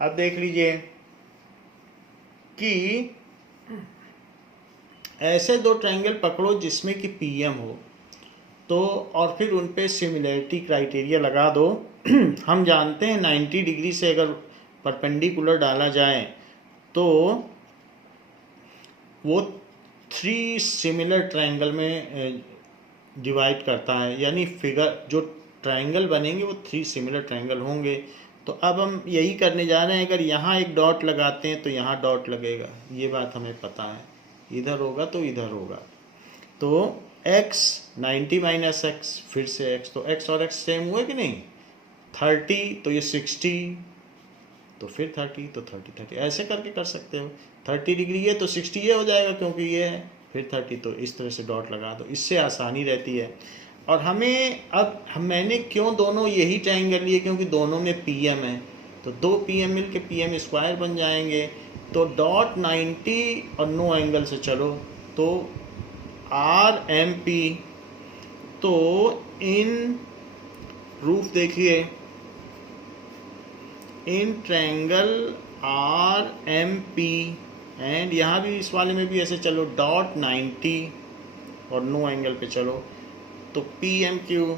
अब देख लीजिए कि ऐसे दो ट्रायंगल पकड़ो जिसमें कि PM हो तो, और फिर उन पे सिमिलैरिटी क्राइटेरिया लगा दो। हम जानते हैं 90 डिग्री से अगर परपेंडिकुलर डाला जाए तो वो 3 सिमिलर ट्रायंगल में डिवाइड करता है, यानी फिगर जो ट्रायंगल बनेंगे वो 3 सिमिलर ट्रायंगल होंगे। तो अब हम यही करने जा रहे हैं, अगर यहाँ एक डॉट लगाते हैं तो यहाँ डॉट लगेगा, ये बात हमें पता है। इधर होगा तो इधर होगा। तो x 90 माइनस एक्स, फिर से x, तो x और x सेम हुए कि नहीं। 30 तो ये 60, तो फिर 30 तो 30 ऐसे करके कर सकते हो। 30 डिग्री है तो 60 ये हो जाएगा क्योंकि ये है, फिर 30, तो इस तरह से डॉट लगा दो, इससे आसानी रहती है। और हमें अब मैंने क्यों दोनों यही ट्रायंगल लिए, क्योंकि दोनों में PM है, तो 2 PM मिल के PM स्क्वायर बन जाएंगे। तो डॉट 90 और नो एंगल से चलो तो RMP। तो इन प्रूफ देखिए, इन ट्रायंगल RMP एंड यहाँ भी इस वाले में भी ऐसे चलो, डॉट 90 और नो एंगल पे चलो तो PMQ,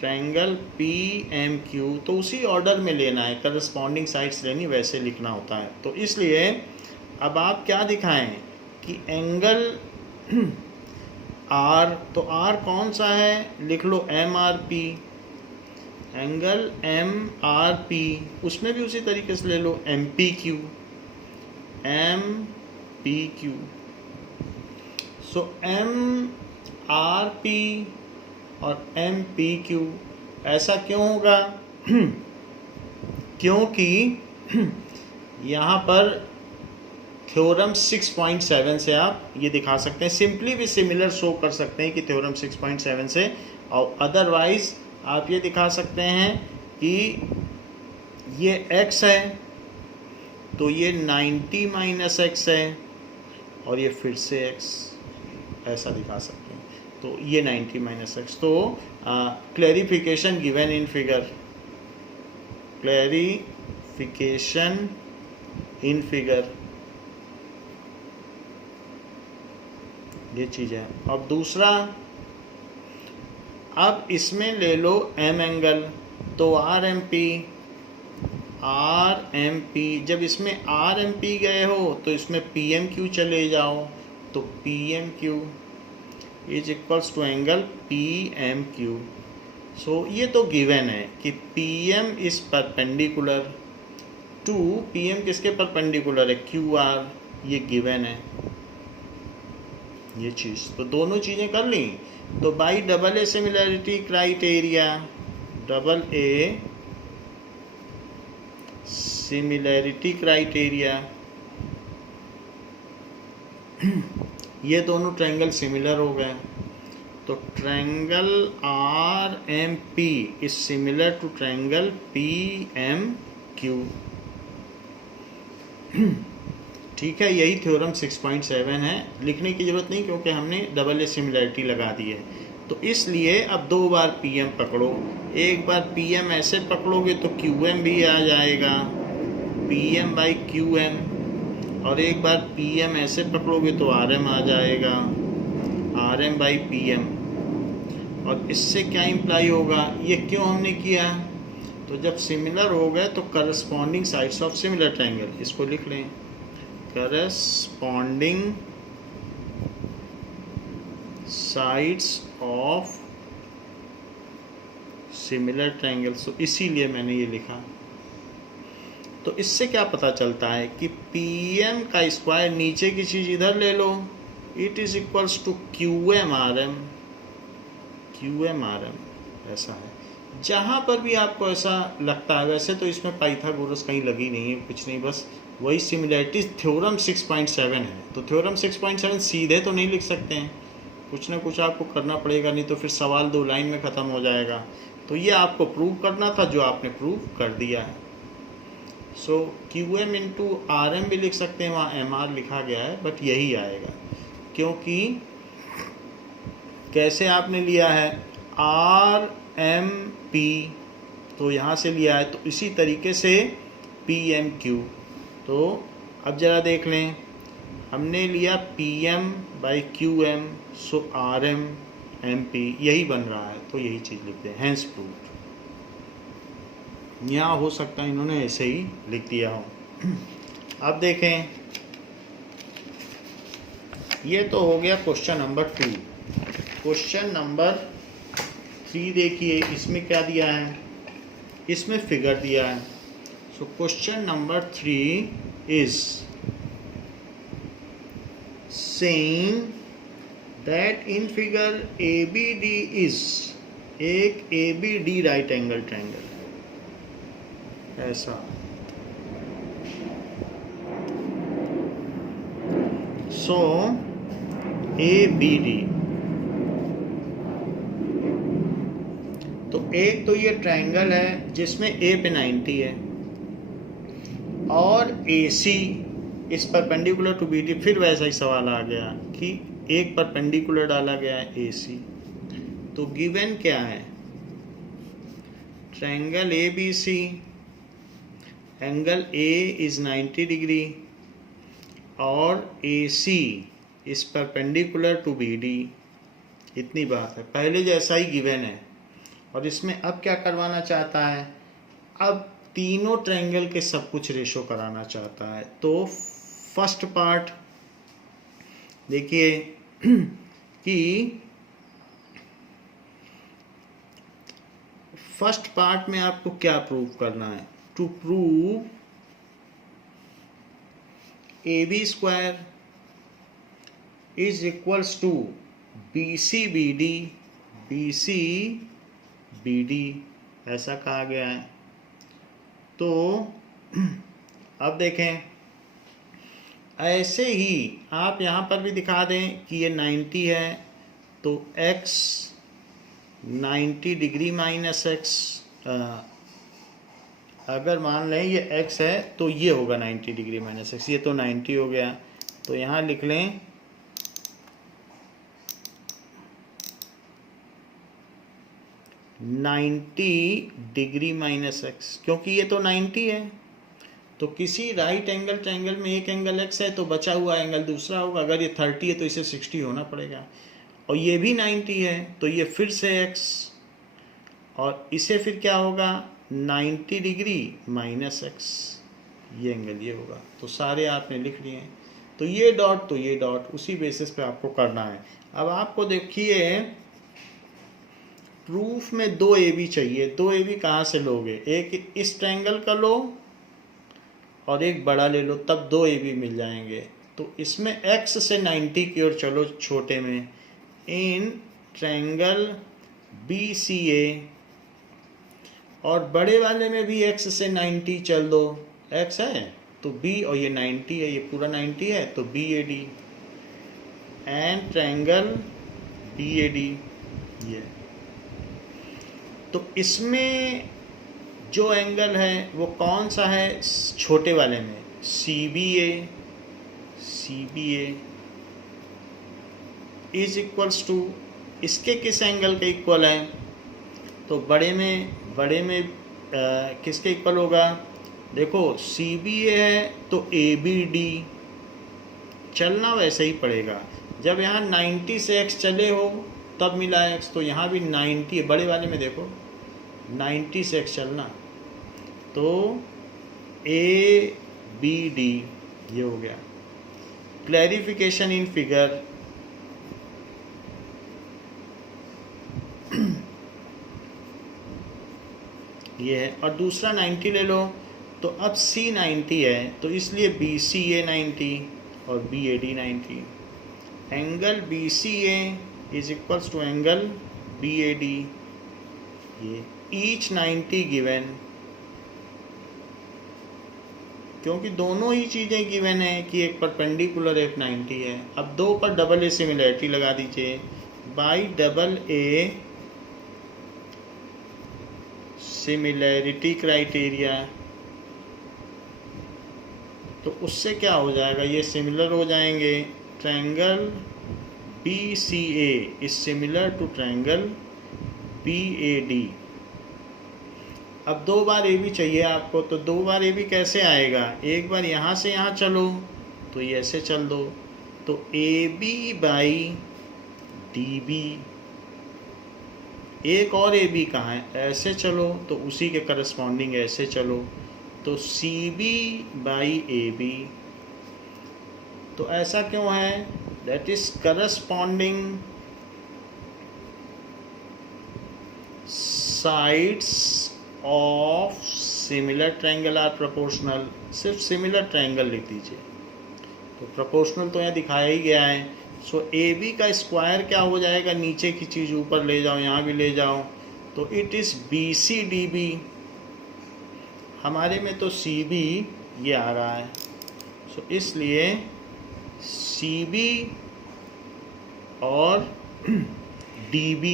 ट्रायंगल PMQ। तो उसी ऑर्डर में लेना है, करस्पॉन्डिंग साइड्स लेनी, वैसे लिखना होता है। तो इसलिए अब आप क्या दिखाएं कि एंगल R, तो R कौन सा है, लिख लो MRP, एंगल MRP, उसमें भी उसी तरीके से ले लो MPQ, MPQ। सो MRP और MPQ ऐसा क्यों होगा, क्योंकि यहाँ पर थ्योरम 6.7 से आप ये दिखा सकते हैं, सिंपली भी सिमिलर शो कर सकते हैं कि थ्योरम 6.7 से, और अदरवाइज आप ये दिखा सकते हैं कि ये x है तो ये 90 माइनस एक्स है और ये फिर से x, ऐसा दिखा सकते हैं। तो ये 90 माइनस एक्स। तो clarification given in figure, clarification in figure, ये चीज़ है। अब दूसरा, अब इसमें ले लो M एंगल, तो RMP, जब इसमें RMP गए हो तो इसमें PMQ चले जाओ, तो PMQ, is equals to angle P M Q. So ये तो गिवन है कि P M is perpendicular to, P M किसके परपेंडिकुलर है, क्यू आर, ये गिवन है ये चीज़। तो दोनों चीज़ें कर ली। तो by double A similarity criteria, double A similarity criteria, ये दोनों ट्रायंगल सिमिलर हो गए। तो triangle R M P is similar to triangle P M Q. ठीक है, यही थ्योरम 6.7 है, लिखने की ज़रूरत नहीं क्योंकि हमने डबल ए सिमिलैरिटी लगा दी है। तो इसलिए अब दो बार पी एम पकड़ो, एक बार पी एम ऐसे पकड़ोगे तो क्यू एम भी आ जाएगा, P M by Q M, और एक बार पी एम ऐसे पकड़ोगे तो आर एम आ जाएगा, R M by P M. और इससे क्या इम्प्लाई होगा, ये क्यों हमने किया, तो जब सिमिलर हो गए तो corresponding sides of similar triangle, इसको लिख लें, corresponding sides of similar triangle. So इसीलिए मैंने ये लिखा। तो इससे क्या पता चलता है कि पी एम का स्क्वायर, नीचे की चीज़ इधर ले लो, it is equals to Q M R M, Q M R M, ऐसा है। जहाँ पर भी आपको ऐसा लगता है, वैसे तो इसमें पाइथागोरस कहीं लगी नहीं है, कुछ नहीं, बस वही सिमिलैरिटी थ्योरम 6.7 है। तो थ्योरम 6.7 सीधे तो नहीं लिख सकते हैं, कुछ ना कुछ आपको करना पड़ेगा, नहीं तो फिर सवाल 2 लाइन में ख़त्म हो जाएगा। तो ये आपको प्रूव करना था, जो आपने प्रूव कर दिया है। So Q M into R M भी लिख सकते हैं, वहाँ एम आर लिखा गया है, बट यही आएगा क्योंकि कैसे आपने लिया है आर एम पी, तो यहाँ से लिया है, तो इसी तरीके से पी एम क्यू। तो अब ज़रा देख लें, हमने लिया P M by Q M, so R M M P यही बन रहा है, तो यही चीज़ लिख दें, हैंस प्रूव्ड। यहाँ हो सकता है इन्होंने ऐसे ही लिख दिया हो। अब देखें, ये तो हो गया क्वेश्चन नंबर 2। क्वेश्चन नंबर 3 देखिए, इसमें क्या दिया है, इसमें फिगर दिया है। So question number 3 is saying that in figure ABD is एक ABD राइट एंगल ट्रायंगल, ऐसा। सो ABD, तो एक तो ये ट्रायंगल है जिसमें A पे 90 है और AC इस परपेंडिकुलर टू BD। फिर वैसा ही सवाल आ गया कि एक परपेंडिकुलर डाला गया है AC। तो गिवन क्या है, triangle ABC, angle A is 90 degree और AC इस परपेंडिकुलर टू BD। इतनी बात है, पहले जैसा ही गिवन है। और इसमें अब क्या करवाना चाहता है, अब तीनों ट्रायंगल के सब कुछ रेशो कराना चाहता है। तो फर्स्ट पार्ट देखिए कि फर्स्ट पार्ट में आपको क्या प्रूव करना है, to prove AB square is equals to BCBD, BCBD ऐसा कहा गया है। तो अब देखें, ऐसे ही आप यहाँ पर भी दिखा दें कि ये 90 है, तो x 90 डिग्री माइनस x, अगर मान लें ये x है तो ये होगा 90 डिग्री माइनस x, ये तो 90 हो गया। तो यहाँ लिख लें 90 डिग्री माइनस x, क्योंकि ये तो 90 है। तो किसी राइट एंगल ट्रायंगल में एक एंगल x है तो बचा हुआ एंगल दूसरा होगा। अगर ये 30 है तो इसे 60 होना पड़ेगा, और ये भी 90 है तो ये फिर से x, और इसे फिर क्या होगा 90 डिग्री माइनस x, ये एंगल ये होगा। तो सारे आपने लिख लिए हैं। तो ये डॉट तो ये डॉट, उसी बेसिस पे आपको करना है। अब आपको देखिए प्रूफ में 2 AB चाहिए। 2 AB कहाँ से लोगे? एक इस ट्रायंगल का लो और एक बड़ा ले लो, तब 2 AB मिल जाएंगे। तो इसमें x से 90 की ओर चलो छोटे में, इन ट्रायंगल BCA, और बड़े वाले में भी x से 90 चल दो। x है तो B और ये 90 है, ये पूरा 90 है तो BAD, एंड ट्रायंगल BAD ये। तो इसमें जो एंगल है वो कौन सा है? छोटे वाले में CBA इज इक्वल्स टू, इसके किस एंगल के इक्वल है? तो बड़े में किसके इक्वल होगा? देखो CBA है तो ABD, चलना वैसे ही पड़ेगा। जब यहाँ 90 से x चले हो तब मिला x, तो यहाँ भी 90 है बड़े वाले में, देखो 90 से x चलना, तो ABD ये हो गया। क्लैरिफिकेशन इन फिगर, ये है, और दूसरा 90 ले लो, तो अब C 90 है तो इसलिए BCA 90 और BAD 90। Angle BCA is equals to angle BAD, ये ईच 90 गिवन, क्योंकि दोनों ही चीज़ें गिवन है कि एक परपेंडिकुलर एक 90 है। अब 2 पर डबल A सिमिलरिटी लगा दीजिए, by double A similarity criteria, तो उससे क्या हो जाएगा? ये सिमिलर हो जाएंगे। Triangle BCA is similar to triangle BAD। अब 2 बार AB चाहिए आपको, तो 2 बार AB कैसे आएगा? एक बार यहाँ से यहाँ चलो तो ये ऐसे चल दो, तो AB बाई DB, एक और AB कहाँ है? ऐसे चलो तो उसी के करस्पॉन्डिंग ऐसे चलो, तो CB बाई AB। तो ऐसा क्यों है? That is corresponding sides of similar triangle are proportional. सिर्फ सिमिलर ट्रायंगल लिख दीजिए, तो प्रोपोर्शनल तो यहाँ दिखाया ही गया है। सो AB का स्क्वायर क्या हो जाएगा? नीचे की चीज़ ऊपर ले जाओ, यहाँ भी ले जाओ, तो इट इज़ BCDB। हमारे में तो CB ये आ रहा है, सो इसलिए CB और DB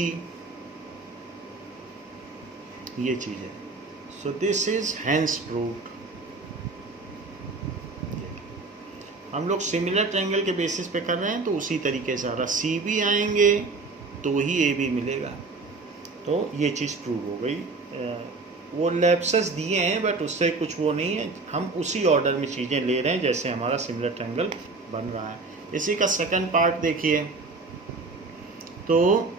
ये चीज़ है। So this is hence proved. हम लोग सिमिलर ट्रायंगल के बेसिस पे कर रहे हैं तो उसी तरीके से आ रहा, CB आएंगे तो ही AB मिलेगा। तो ये चीज़ प्रूव हो गई। वो लैप्सेस दिए हैं बट उससे कुछ वो नहीं है, हम उसी ऑर्डर में चीज़ें ले रहे हैं जैसे हमारा सिमिलर ट्रायंगल बन रहा है। इसी का सेकंड पार्ट देखिए, तो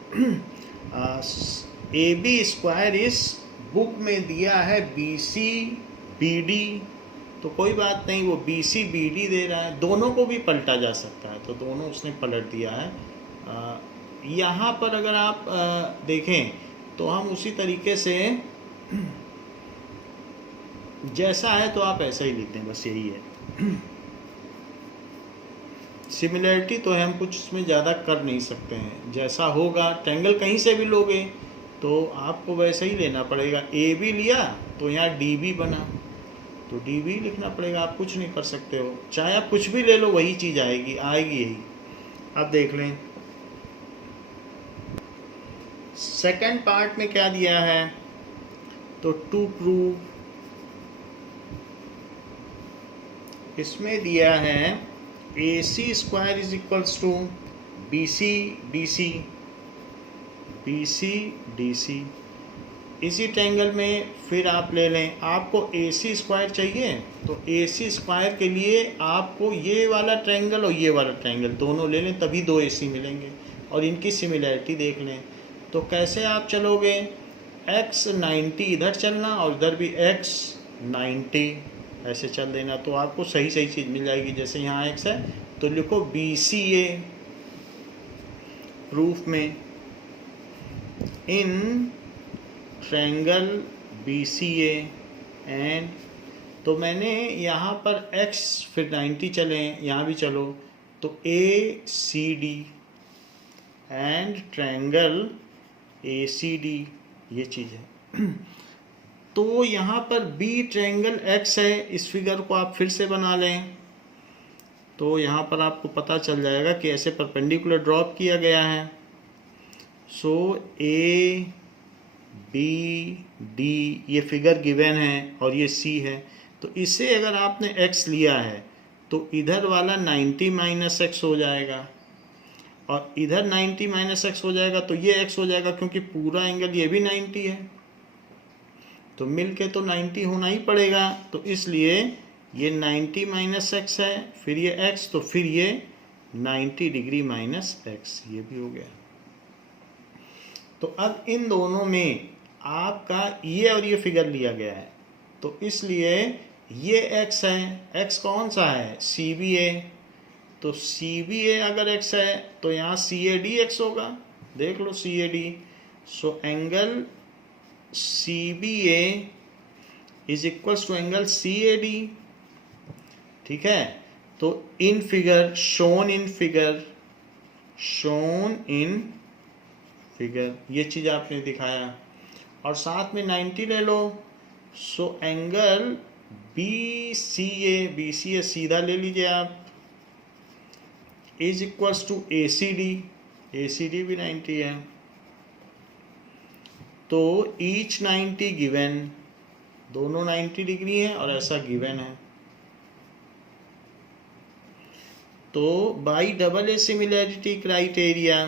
AB स्क्वायर इस बुक में दिया है BCBD, तो कोई बात नहीं, वो BCBD दे रहा है, दोनों को भी पलटा जा सकता है, तो दोनों उसने पलट दिया है। यहाँ पर अगर आप देखें तो हम उसी तरीके से जैसा है तो आप ऐसा ही लिख दें, बस यही है। सिमिलरिटी तो है, हम कुछ इसमें ज़्यादा कर नहीं सकते हैं, जैसा होगा ट्रायंगल कहीं से भी लोगे तो आपको वैसे ही लेना पड़ेगा। AB लिया तो यहाँ DB बना, तो DB लिखना पड़ेगा, आप कुछ नहीं कर सकते हो, चाहे आप कुछ भी ले लो वही चीज़ आएगी यही। अब देख लें सेकंड पार्ट में क्या दिया है, तो टू प्रूव इसमें दिया है AC square is equals to BCDC, इसी ट्रायंगल में फिर आप ले लें, आपको AC स्क्वायर चाहिए तो AC स्क्वायर के लिए आपको ये वाला ट्रायंगल और ये वाला ट्रायंगल दोनों ले लें, तभी 2 AC मिलेंगे, और इनकी सिमिलरिटी देख लें। तो कैसे आप चलोगे, x 90 इधर चलना और इधर भी x 90 ऐसे चल देना, तो आपको सही चीज़ मिल जाएगी। जैसे यहाँ x है तो लिखो BCA प्रूफ में इन ट्रायंगल BCA एंड, तो मैंने यहाँ पर x फिर 90 चले, यहाँ भी चलो, तो ACD एंड ट्रायंगल ACD ये चीज़ है। तो यहाँ पर B ट्रायंगल X है, इस फिगर को आप फिर से बना लें तो यहाँ पर आपको पता चल जाएगा कि ऐसे परपेंडिकुलर ड्रॉप किया गया है। सो A B D ये फिगर गिवन है और ये C है, तो इसे अगर आपने X लिया है तो इधर वाला 90 माइनस एक्स हो जाएगा और इधर 90 माइनस एक्स हो जाएगा, तो ये x हो जाएगा क्योंकि पूरा एंगल ये भी 90 है, तो मिलके तो 90 होना ही पड़ेगा। तो इसलिए ये 90 माइनस एक्स है, फिर ये x, तो फिर ये 90 डिग्री माइनस एक्स, ये भी हो गया। तो अब इन दोनों में आपका ये और ये फिगर लिया गया है, तो इसलिए ये x है, x कौन सा है, CBA, तो CBA अगर x है तो यहाँ CAD x होगा, देख लो CAD। So angle CBA is equals to angle CAD, ठीक है। तो in figure, shown in figure ये चीज़ आपने दिखाया और साथ में 90 ले लो। सो एंगल BCA सीधा ले लीजिए आप, इज इक्वल्स टू ACD भी 90 है, तो ईच 90 गिवन, दोनों 90 डिग्री है और ऐसा गिवन है। तो by double A similarity criteria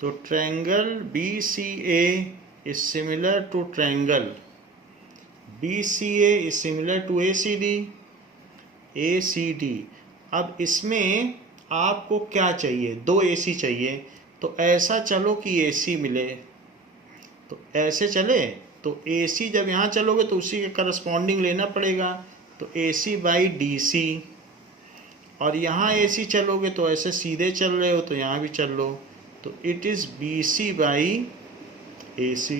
तो triangle BCA is similar to triangle BCA is similar to ACD। अब इसमें आपको क्या चाहिए, 2 AC चाहिए, तो ऐसा चलो कि AC मिले, तो ऐसे चले, तो AC जब यहाँ चलोगे तो उसी के करस्पॉन्डिंग लेना पड़ेगा, तो AC बाई DC, और यहाँ AC चलोगे तो ऐसे सीधे चल रहे हो तो यहाँ भी चल लो, तो it is BC by AC।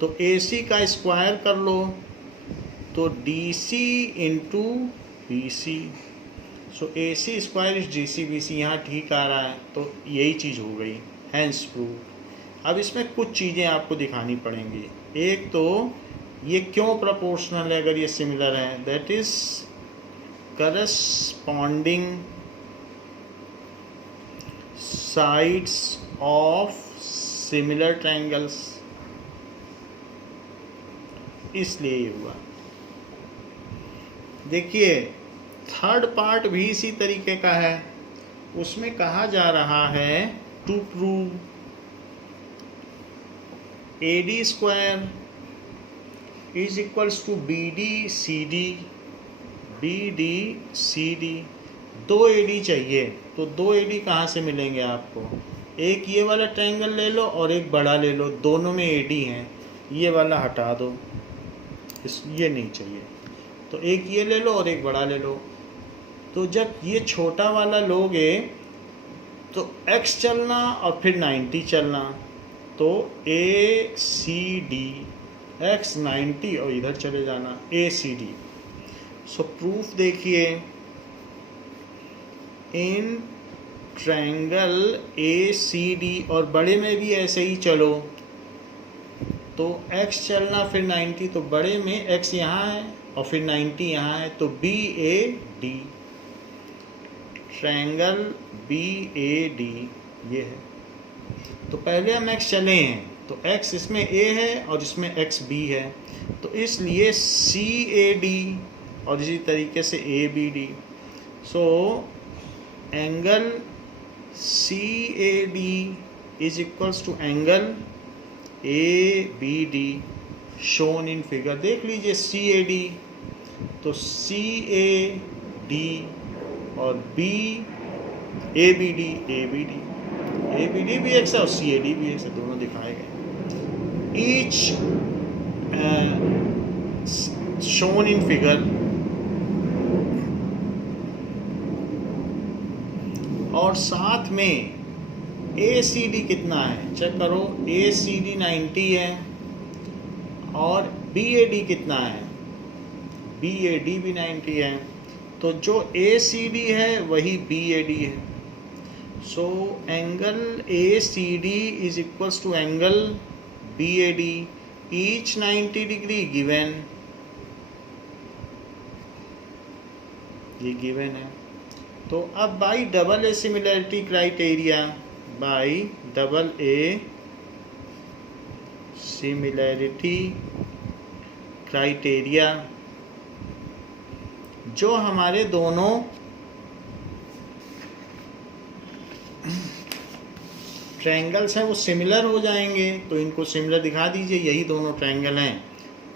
तो AC का स्क्वायर कर लो तो DC into BC, so AC square is DC यहाँ ठीक आ रहा है, तो यही चीज़ हो गई, हैंस प्रूफ। अब इसमें कुछ चीज़ें आपको दिखानी पड़ेंगी। एक तो ये क्यों प्रोपोर्शनल है अगर ये सिमिलर है, that is corresponding sides of similar triangles, इसलिए ये हुआ। देखिए थर्ड पार्ट भी इसी तरीके का है, उसमें कहा जा रहा है to prove AD square is equals to BD CD, 2 AD चाहिए, तो 2 AD कहाँ से मिलेंगे आपको, एक ये वाला ट्रायंगल ले लो और एक बड़ा ले लो, दोनों में AD हैं, ये वाला हटा दो, ये नहीं चाहिए, तो एक ये ले लो और एक बड़ा ले लो। तो जब ये छोटा वाला लोगे तो x चलना और फिर 90 चलना, तो ACD x 90 और इधर चले जाना ACD। सो प्रूफ देखिए, इन ट्रायंगल ACD और बड़े में भी ऐसे ही चलो, तो x चलना फिर 90, तो बड़े में x यहाँ है और फिर 90 यहाँ है, तो BAD, ट्रायंगल BAD ये है। तो पहले हम x चले हैं, तो x इसमें A है और इसमें x B है, तो इसलिए CAD और इसी तरीके से ABD। So angle CAD is equals to angle ABD shown in figure. देख लीजिए CAD, तो CAD और ABD भी x है और CAD भी x है, दोनों दिखाए गए। each shown in figure, और साथ में ACD कितना है चेक करो। ACD 90 है और BAD कितना है, BAD भी 90 है। तो जो ACD है वही BAD है। So angle ACD is equals to angle BAD, each 90 degree given, ये गिवन है। तो अब by double A similarity criteria, by double A similarity criteria, जो हमारे दोनों ट्रायंगल्स हैं वो सिमिलर हो जाएंगे। तो इनको सिमिलर दिखा दीजिए, यही दोनों ट्रायंगल हैं।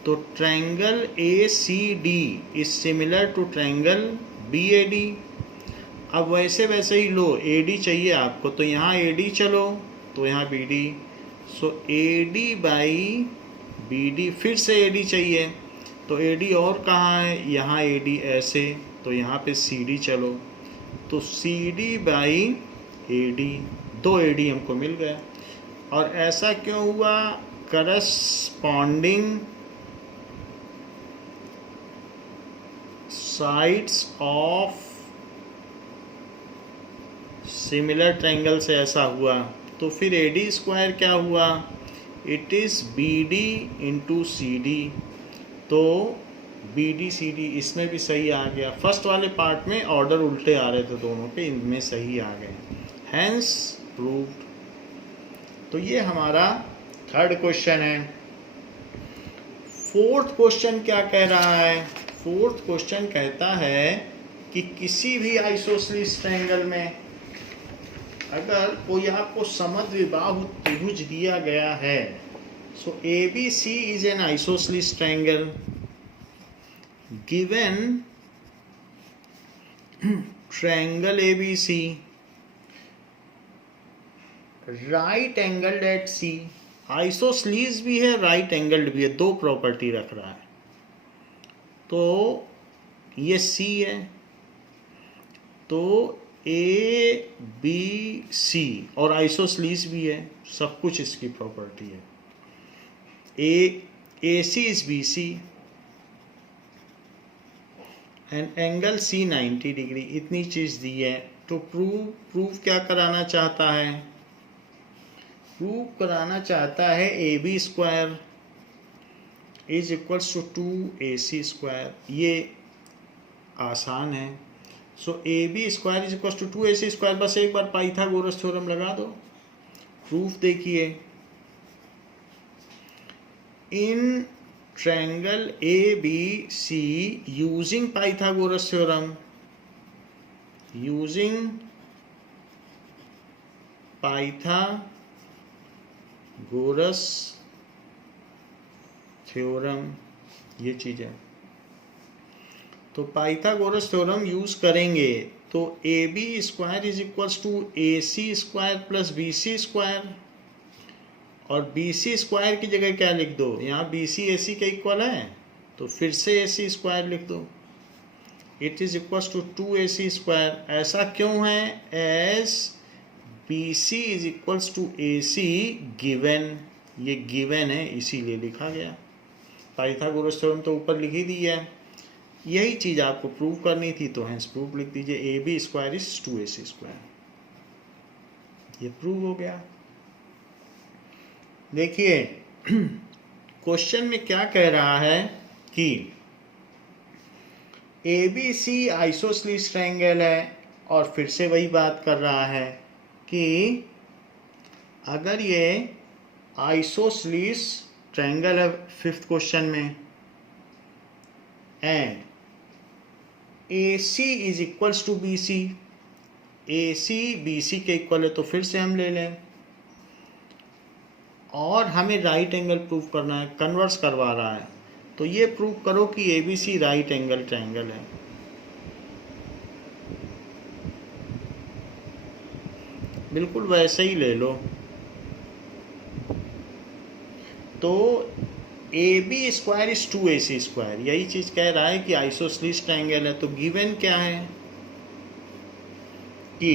तो triangle ACD is similar to triangle BAD। अब वैसे वैसे ही लो, AD चाहिए आपको तो यहाँ AD चलो, तो यहाँ BD। So AD by BD, फिर से AD चाहिए तो AD और कहाँ है, यहाँ AD ऐसे, तो यहाँ पे CD चलो, तो CD बाई AD, 2 AD हमको मिल गया। और ऐसा क्यों हुआ, corresponding sides of similar triangle से ऐसा हुआ। तो फिर AD स्क्वायर क्या हुआ, it is BD into CD। तो BD CD इसमें भी सही आ गया। फर्स्ट वाले पार्ट में ऑर्डर उल्टे आ रहे थे दोनों के, इनमें सही आ गए, हैंस प्रूव्ड। तो ये हमारा थर्ड क्वेश्चन है। फोर्थ क्वेश्चन क्या कह रहा है, फोर्थ क्वेश्चन कहता है कि किसी भी आइसोसेलेस ट्रायंगल में अगर कोई आपको समद्विबाहु त्रिभुज दिया गया है, सो ABC is an isosceles triangle given triangle ABC right angled eight C। Isosceles भी है, राइट एंगल्ड भी है, दो प्रॉपर्टी रख रहा है। तो ये C है, तो ABC और आइसोसेलेस भी है, सब कुछ इसकी प्रॉपर्टी है। AC is BC and angle C 90 degree, इतनी चीज दी है। तो प्रूव क्या कराना चाहता है, प्रूव कराना चाहता है AB square is equals to 2AC square. ये आसान है। So AB square is equals to 2AC square. बस एक बार पाइथागोरस थ्योरम लगा दो, प्रूफ देखिए। In triangle ABC using Pythagoras theorem, using Pythagoras theorem, ये चीज है। तो पाइथागोरस थ्योरम यूज करेंगे तो AB square is equals to AC square plus BC square, और BC स्क्वायर की जगह क्या लिख दो, यहाँ BC AC के इक्वल है तो फिर से AC स्क्वायर लिख दो, it is equals to 2AC square. ऐसा क्यों है, as BC is equals to AC given, ये गिवन है इसीलिए लिखा गया। पाइथागोरस थ्योरम तो ऊपर लिख ही दी है, यही चीज आपको प्रूव करनी थी, तो हेंस प्रूव लिख दीजिए। AB square is 2AC square, ये प्रूव हो गया। देखिए क्वेश्चन में क्या कह रहा है कि ABC आइसोसेलेस ट्रायंगल है, और फिर से वही बात कर रहा है कि अगर ये आइसोसेलेस ट्रायंगल है फिफ्थ क्वेश्चन में, and AC is equals to BC, AC BC के इक्वल है, तो फिर से हम ले लें, और हमें राइट एंगल प्रूव करना है, कन्वर्स करवा रहा है। तो ये प्रूव करो कि ABC राइट एंगल ट्रायंगल है। बिल्कुल वैसे ही ले लो, तो A B square is 2AC square, यही चीज़ कह रहा है कि आइसोसेलेस ट्रायंगल है। तो गिवन क्या है कि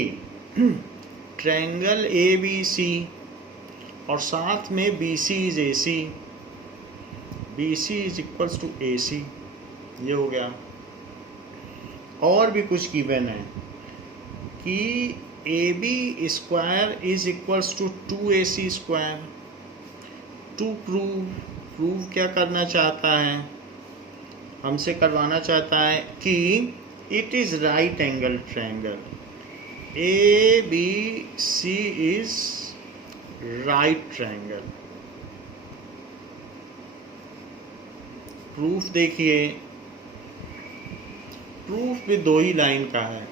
ट्रायंगल ABC और साथ में BC is AC, BC is equals to AC, ये हो गया। और भी कुछ गिवन है कि AB square is equals to 2AC square. To prove क्या करना चाहता है, हमसे करवाना चाहता है कि it is right angle triangle, ABC is right triangle. Proof देखिए, प्रूफ भी 2 ही लाइन का है।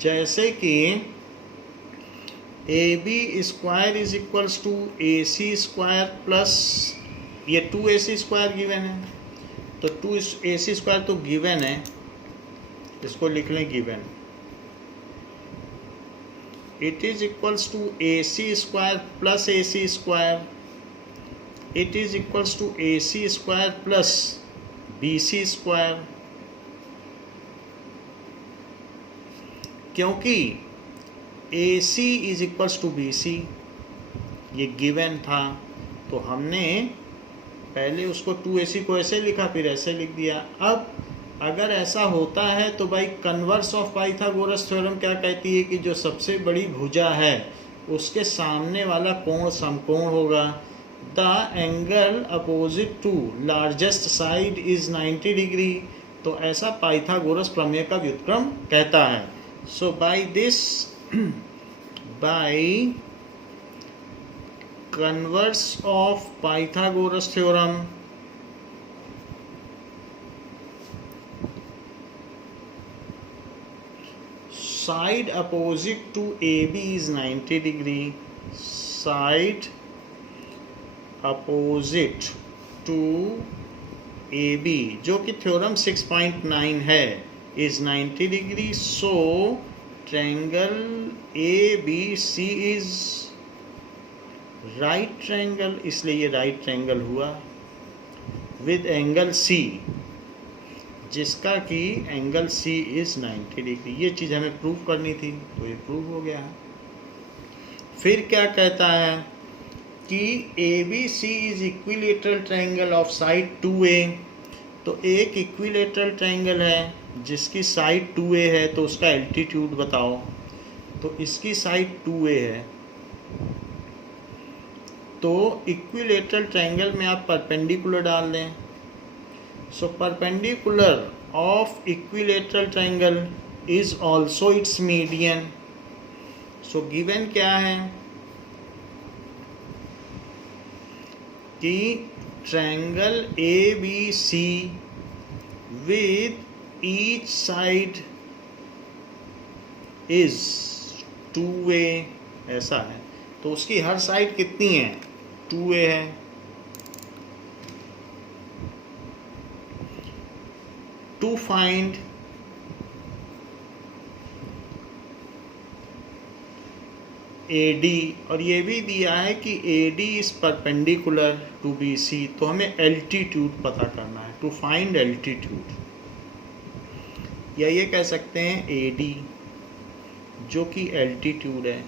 जैसे कि AB square is equals to AC square plus ये 2AC स्क्वायर गिवन है, तो 2AC स्क्वायर तो गिवन है, इसको लिख लें given. It is equals to AC square plus AC square, it is equals to AC square plus BC square. क्योंकि AC is equals to BC ये गिवन था, तो हमने पहले उसको 2AC को ऐसे लिखा, फिर ऐसे लिख दिया। अब अगर ऐसा होता है तो भाई कन्वर्स ऑफ पाइथागोरस थ्योरम क्या कहती है कि जो सबसे बड़ी भुजा है उसके सामने वाला कोण समकोण होगा। The angle opposite to largest side is 90 degree, तो ऐसा पाइथागोरस प्रमेय का व्युत्क्रम कहता है। So by this, by converse of Pythagoras theorem, side opposite to AB is 90 degree, side opposite to AB जो कि थ्योरम 6.9 है is 90 degree, so triangle ABC is right triangle, इसलिए ये राइट ट्रायंगल हुआ विद एंगल C, जिसका कि एंगल C इज 90 डिग्री। ये चीज़ हमें प्रूव करनी थी, तो ये प्रूव हो गया है। फिर क्या कहता है कि ABC is equilateral triangle of side 2A, तो एक इक्विलेटरल ट्रायंगल है जिसकी साइड 2A है, तो उसका एल्टीट्यूड बताओ। तो इसकी साइड 2A है, तो इक्विलेटरल ट्रायंगल में आप परपेंडिकुलर डाल दें। So perpendicular of equilateral triangle is also it's median. So given क्या है कि triangle ABC with each side is 2A, ऐसा है। तो उसकी हर साइड कितनी है, 2A है। टू फाइंड AD, और ये भी दिया है कि AD is perpendicular to BC, तो हमें एल्टीट्यूड पता करना है, टू फाइंड एल्टीट्यूड, या ये कह सकते हैं AD जो कि एल्टीट्यूड है।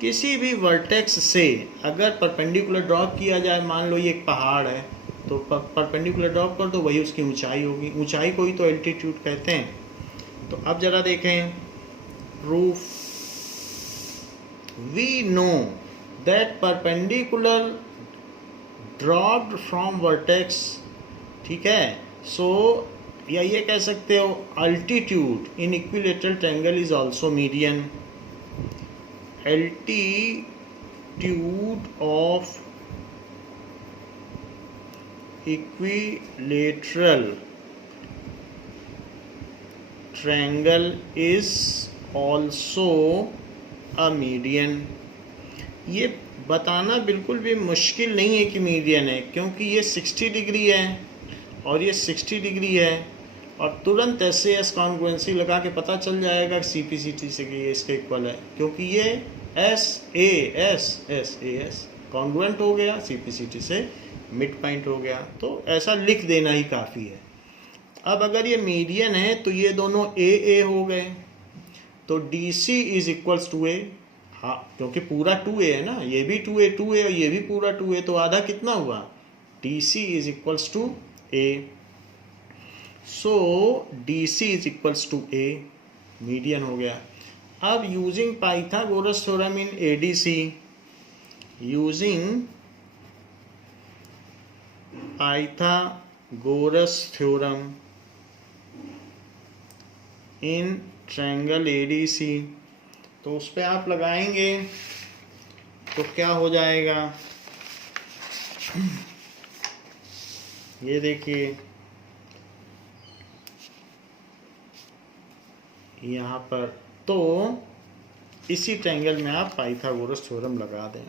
किसी भी वर्टेक्स से अगर परपेंडिकुलर ड्रॉप किया जाए, मान लो ये एक पहाड़ है, तो परपेंडिकुलर ड्रॉप कर दो, वही उसकी ऊंचाई होगी, ऊंचाई को ही तो एल्टीट्यूड कहते हैं। तो अब जरा देखें proof. We know that perpendicular dropped from vertex, ठीक है। सो या ये कह सकते हो altitude in equilateral triangle is also median. altitude of equilateral triangle is also a median। ये बताना बिल्कुल भी मुश्किल नहीं है कि मीडियन है, क्योंकि ये 60 डिग्री है और ये 60 डिग्री है, और तुरंत SAS कॉन्ग्रुएंसी लगा के पता चल जाएगा CPCT से कि ये इसके इक्वल है, क्योंकि ये SAS कॉन्ग्रुएंट हो गया, CPCT से मिड पॉइंट हो गया। तो ऐसा लिख देना ही काफ़ी है। अब अगर ये मीडियन है तो ये दोनों ए हो गए, तो DC इज इक्वल्स टू ए। हाँ, क्योंकि पूरा 2A है ना, ये भी 2A और ये भी पूरा 2A, तो आधा कितना हुआ, DC is equals to A। So DC is equals to A, median हो गया। अब using Pythagoras theorem in ADC, using Pythagoras theorem in triangle ADC, तो उस पर आप लगाएंगे तो क्या हो जाएगा, ये देखिए यहाँ पर, तो इसी ट्रायंगल में आप पाइथागोरस थ्योरम लगा दें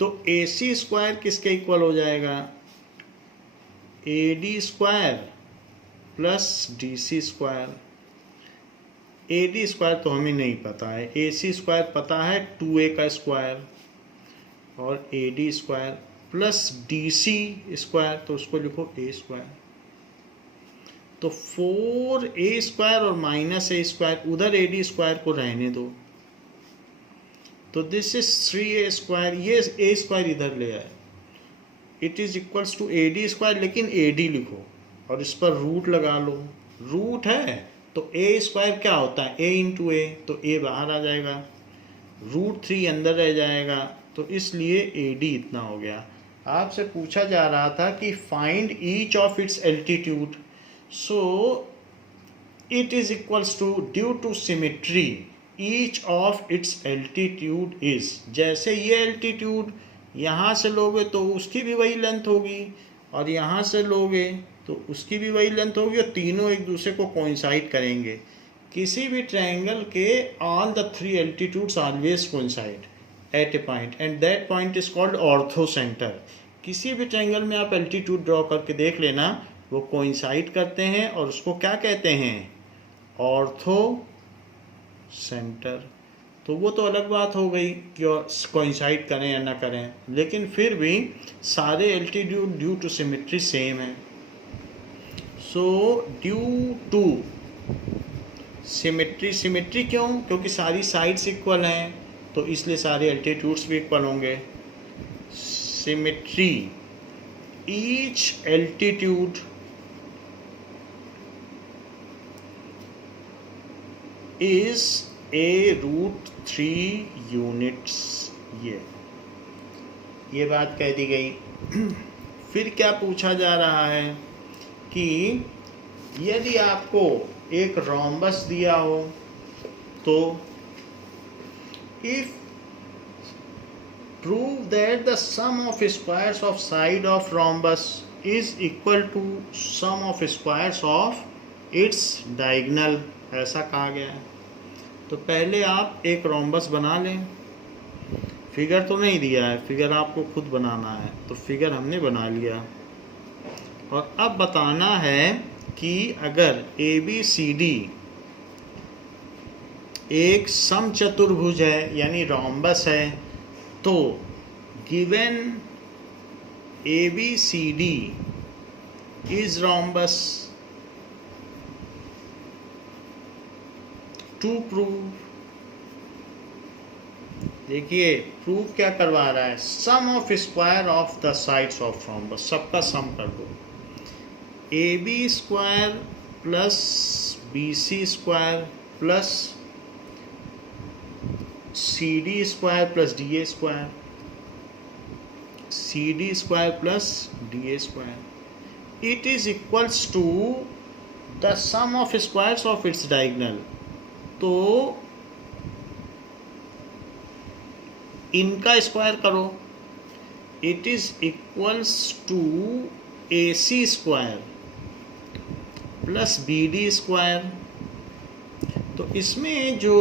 तो AC स्क्वायर किसके इक्वल हो जाएगा, AD square plus DC square. AD square तो हमें नहीं पता है, AC स्क्वायर पता है 2A का स्क्वायर, और AD square plus DC square, तो उसको लिखो A स्क्वायर। तो 4A स्क्वायर और माइनस A स्क्वायर, उधर AD स्क्वायर को रहने दो, तो दिस इज 3A स्क्वायर, ये A स्क्वायर इधर ले आए, it is equals to AD square, लेकिन AD लिखो और इस पर रूट लगा लो, रूट है तो A स्क्वायर क्या होता है, A इंटू A, तो A बाहर आ जाएगा, √3 अंदर रह जाएगा, तो इसलिए AD इतना हो गया। आपसे पूछा जा रहा था कि find each of its altitude, so it is equals to, due to symmetry, each of its altitude is, जैसे ये एल्टीट्यूड यहाँ से लोगे तो उसकी भी वही लेंथ होगी, और यहाँ से लोगे तो उसकी भी वही लेंथ होगी, और तीनों एक दूसरे को कोइंसाइड करेंगे। किसी भी ट्रायंगल के all the 3 altitudes always coincide at a point, and that point is called orthocentre. किसी भी ट्रायंगल में आप एल्टीट्यूड ड्रॉ करके देख लेना, वो कोइंसाइड करते हैं और उसको क्या कहते हैं, ऑर्थो सेंटर। तो वो तो अलग बात हो गई कि कोइंसाइड करें या ना करें, लेकिन फिर भी सारे altitude due to symmetry same है। So due to symmetry, symmetry क्यों, क्योंकि सारी साइड्स इक्वल हैं, तो इसलिए सारे एल्टीट्यूड्स भी इक्वल होंगे। Symmetry, each altitude is A√3 units, ये बात कह दी गई। फिर क्या पूछा जा रहा है कि यदि आपको एक रोम्बस दिया हो, तो if prove that the sum of squares of side of rhombus is equal to sum of squares of its diagonal, ऐसा कहा गया है। तो पहले आप एक रोम्बस बना लें, फिगर तो नहीं दिया है, फिगर आपको खुद बनाना है, तो फिगर हमने बना लिया। और अब बताना है कि अगर ABCD एक समचतुर्भुज है, यानी रोम्बस है, तो given ABCD is rhombus, to prove, देखिए प्रूव क्या करवा रहा है, sum of square of the sides of rhombus, सबका सम कर दो, AB square plus BC square plus CD square plus DA square, CD square plus DA square, it is equals to the sum of squares of its diagonal. तो इनका स्क्वायर करो, it is equals to AC square plus BD square. तो इसमें जो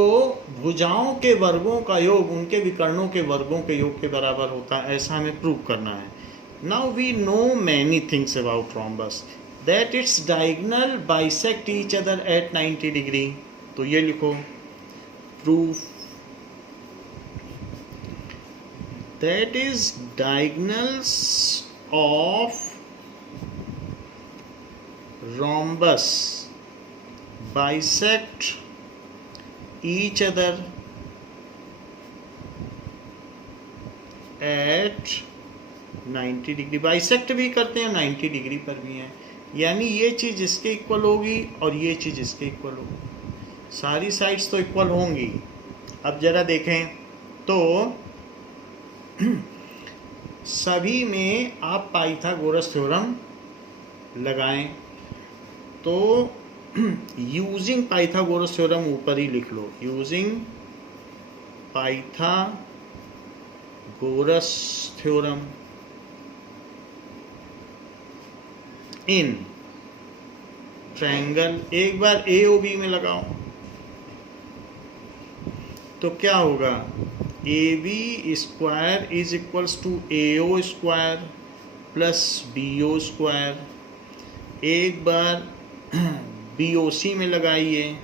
भुजाओं के वर्गों का योग उनके विकर्णों के वर्गों के योग के बराबर होता है, ऐसा हमें प्रूव करना है। Now we know many things about rhombus, that its diagonal bisect each other at 90 degree. तो ये लिखो proof that is diagonals of rhombus bisect each other at 90 degree. Bisect भी करते हैं, 90 डिग्री पर भी हैं, यानी ये चीज़ इसके इक्वल होगी और ये चीज़ इसके इक्वल होगी। सारी साइड्स तो इक्वल होंगी। अब जरा देखें तो सभी में आप पाइथागोरस थ्योरम लगाएं। तो यूजिंग पाइथागोरस थ्योरम ऊपर ही लिख लो, using Pythagoras theorem in triangle. एक बार AOB में लगाओ तो क्या होगा, AB square is equals to AO square plus BO square. एक बार BOC में लगाइए,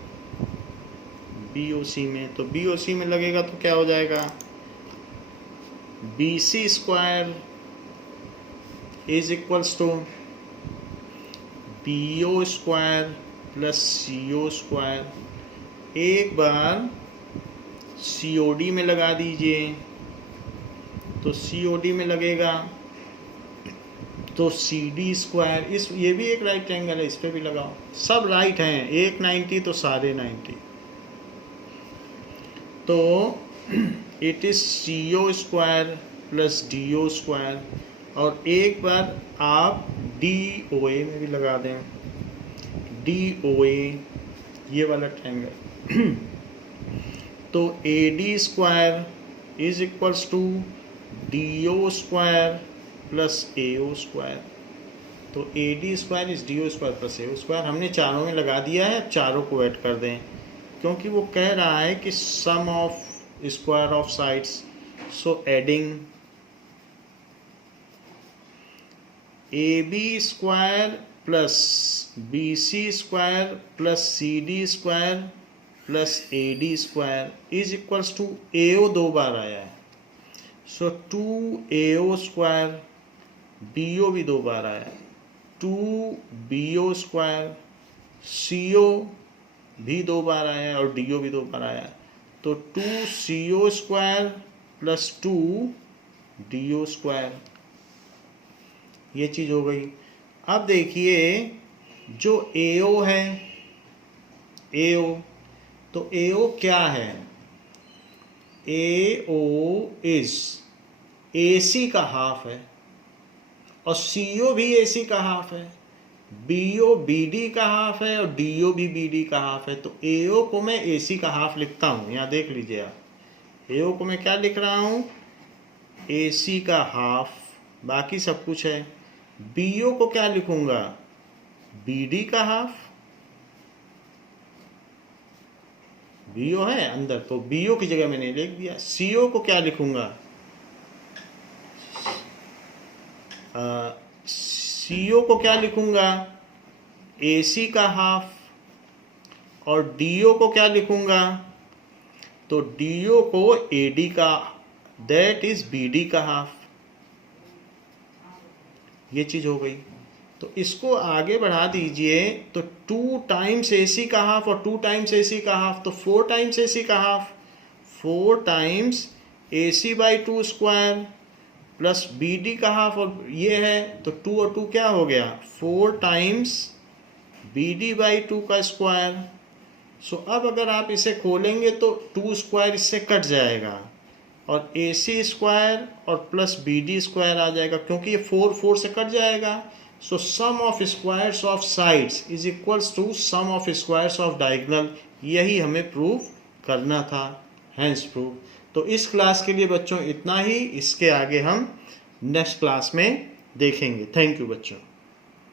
BOC में, तो BOC में लगेगा तो क्या हो जाएगा, BC square is equals to BO square plus CO square. एक बार COD में लगा दीजिए, तो COD में लगेगा तो CD स्क्वायर। इस ये भी एक राइट एंगल है, इस पे भी लगाओ, सब राइट हैं, एक 90 तो सारे 90। तो it is CO square plus DO square. और एक बार आप DOA में भी लगा दें, DOA ये वाला ट्रायंगल। तो AD square is equals to DO square plus AO square. तो AD square is DO square plus AO square. हमने चारों में लगा दिया है, चारों को ऐड कर दें, क्योंकि वो कह रहा है कि sum of square of sides. So adding AB square plus BC square plus CD square plus AD square is equals to AO दो बार आया है, सो 2AO स्क्वायर, BO भी दो बार आया है, 2BO स्क्वायर, CO भी दो बार आया है और DO भी दो बार आया है। तो 2CO square plus 2DO square, ये चीज़ हो गई। अब देखिए जो AO है, AO, तो AO क्या है, AO इज AC का हाफ है और CO भी AC का हाफ है, BO BD का हाफ है और DO भी BD का हाफ है। तो AO को मैं AC का हाफ लिखता हूँ, यहाँ देख लीजिए आप, AO को मैं क्या लिख रहा हूँ, AC का हाफ, बाकी सब कुछ है। BO को क्या लिखूंगा, BD का हाफ, BO है अंदर तो BO की जगह मैंने लिख दिया। CO को क्या लिखूंगा, CO को क्या लिखूंगा, AC का हाफ, और DO को क्या लिखूंगा, तो DO को AD का, दैट इज BD का हाफ। ये चीज़ हो गई। तो इसको आगे बढ़ा दीजिए, तो 2 टाइम्स AC का हाफ और 2 टाइम्स AC का हाफ, तो 4 टाइम्स AC का half, 4 times AC by 2 square plus BD का हाफ, और ये है तो 2 और 2 क्या हो गया, 4 टाइम्स BD बाई 2 का स्क्वायर। सो अब अगर आप इसे खोलेंगे तो 2 स्क्वायर इससे कट जाएगा और AC स्क्वायर और प्लस BD स्क्वायर आ जाएगा, क्योंकि ये 4 4 से कट जाएगा। So sum of squares of sides is equals to sum of squares of diagonal. यही हमें प्रूव करना था, हैंस प्रूव। तो इस क्लास के लिए बच्चों इतना ही, इसके आगे हम नेक्स्ट क्लास में देखेंगे। थैंक यू बच्चों।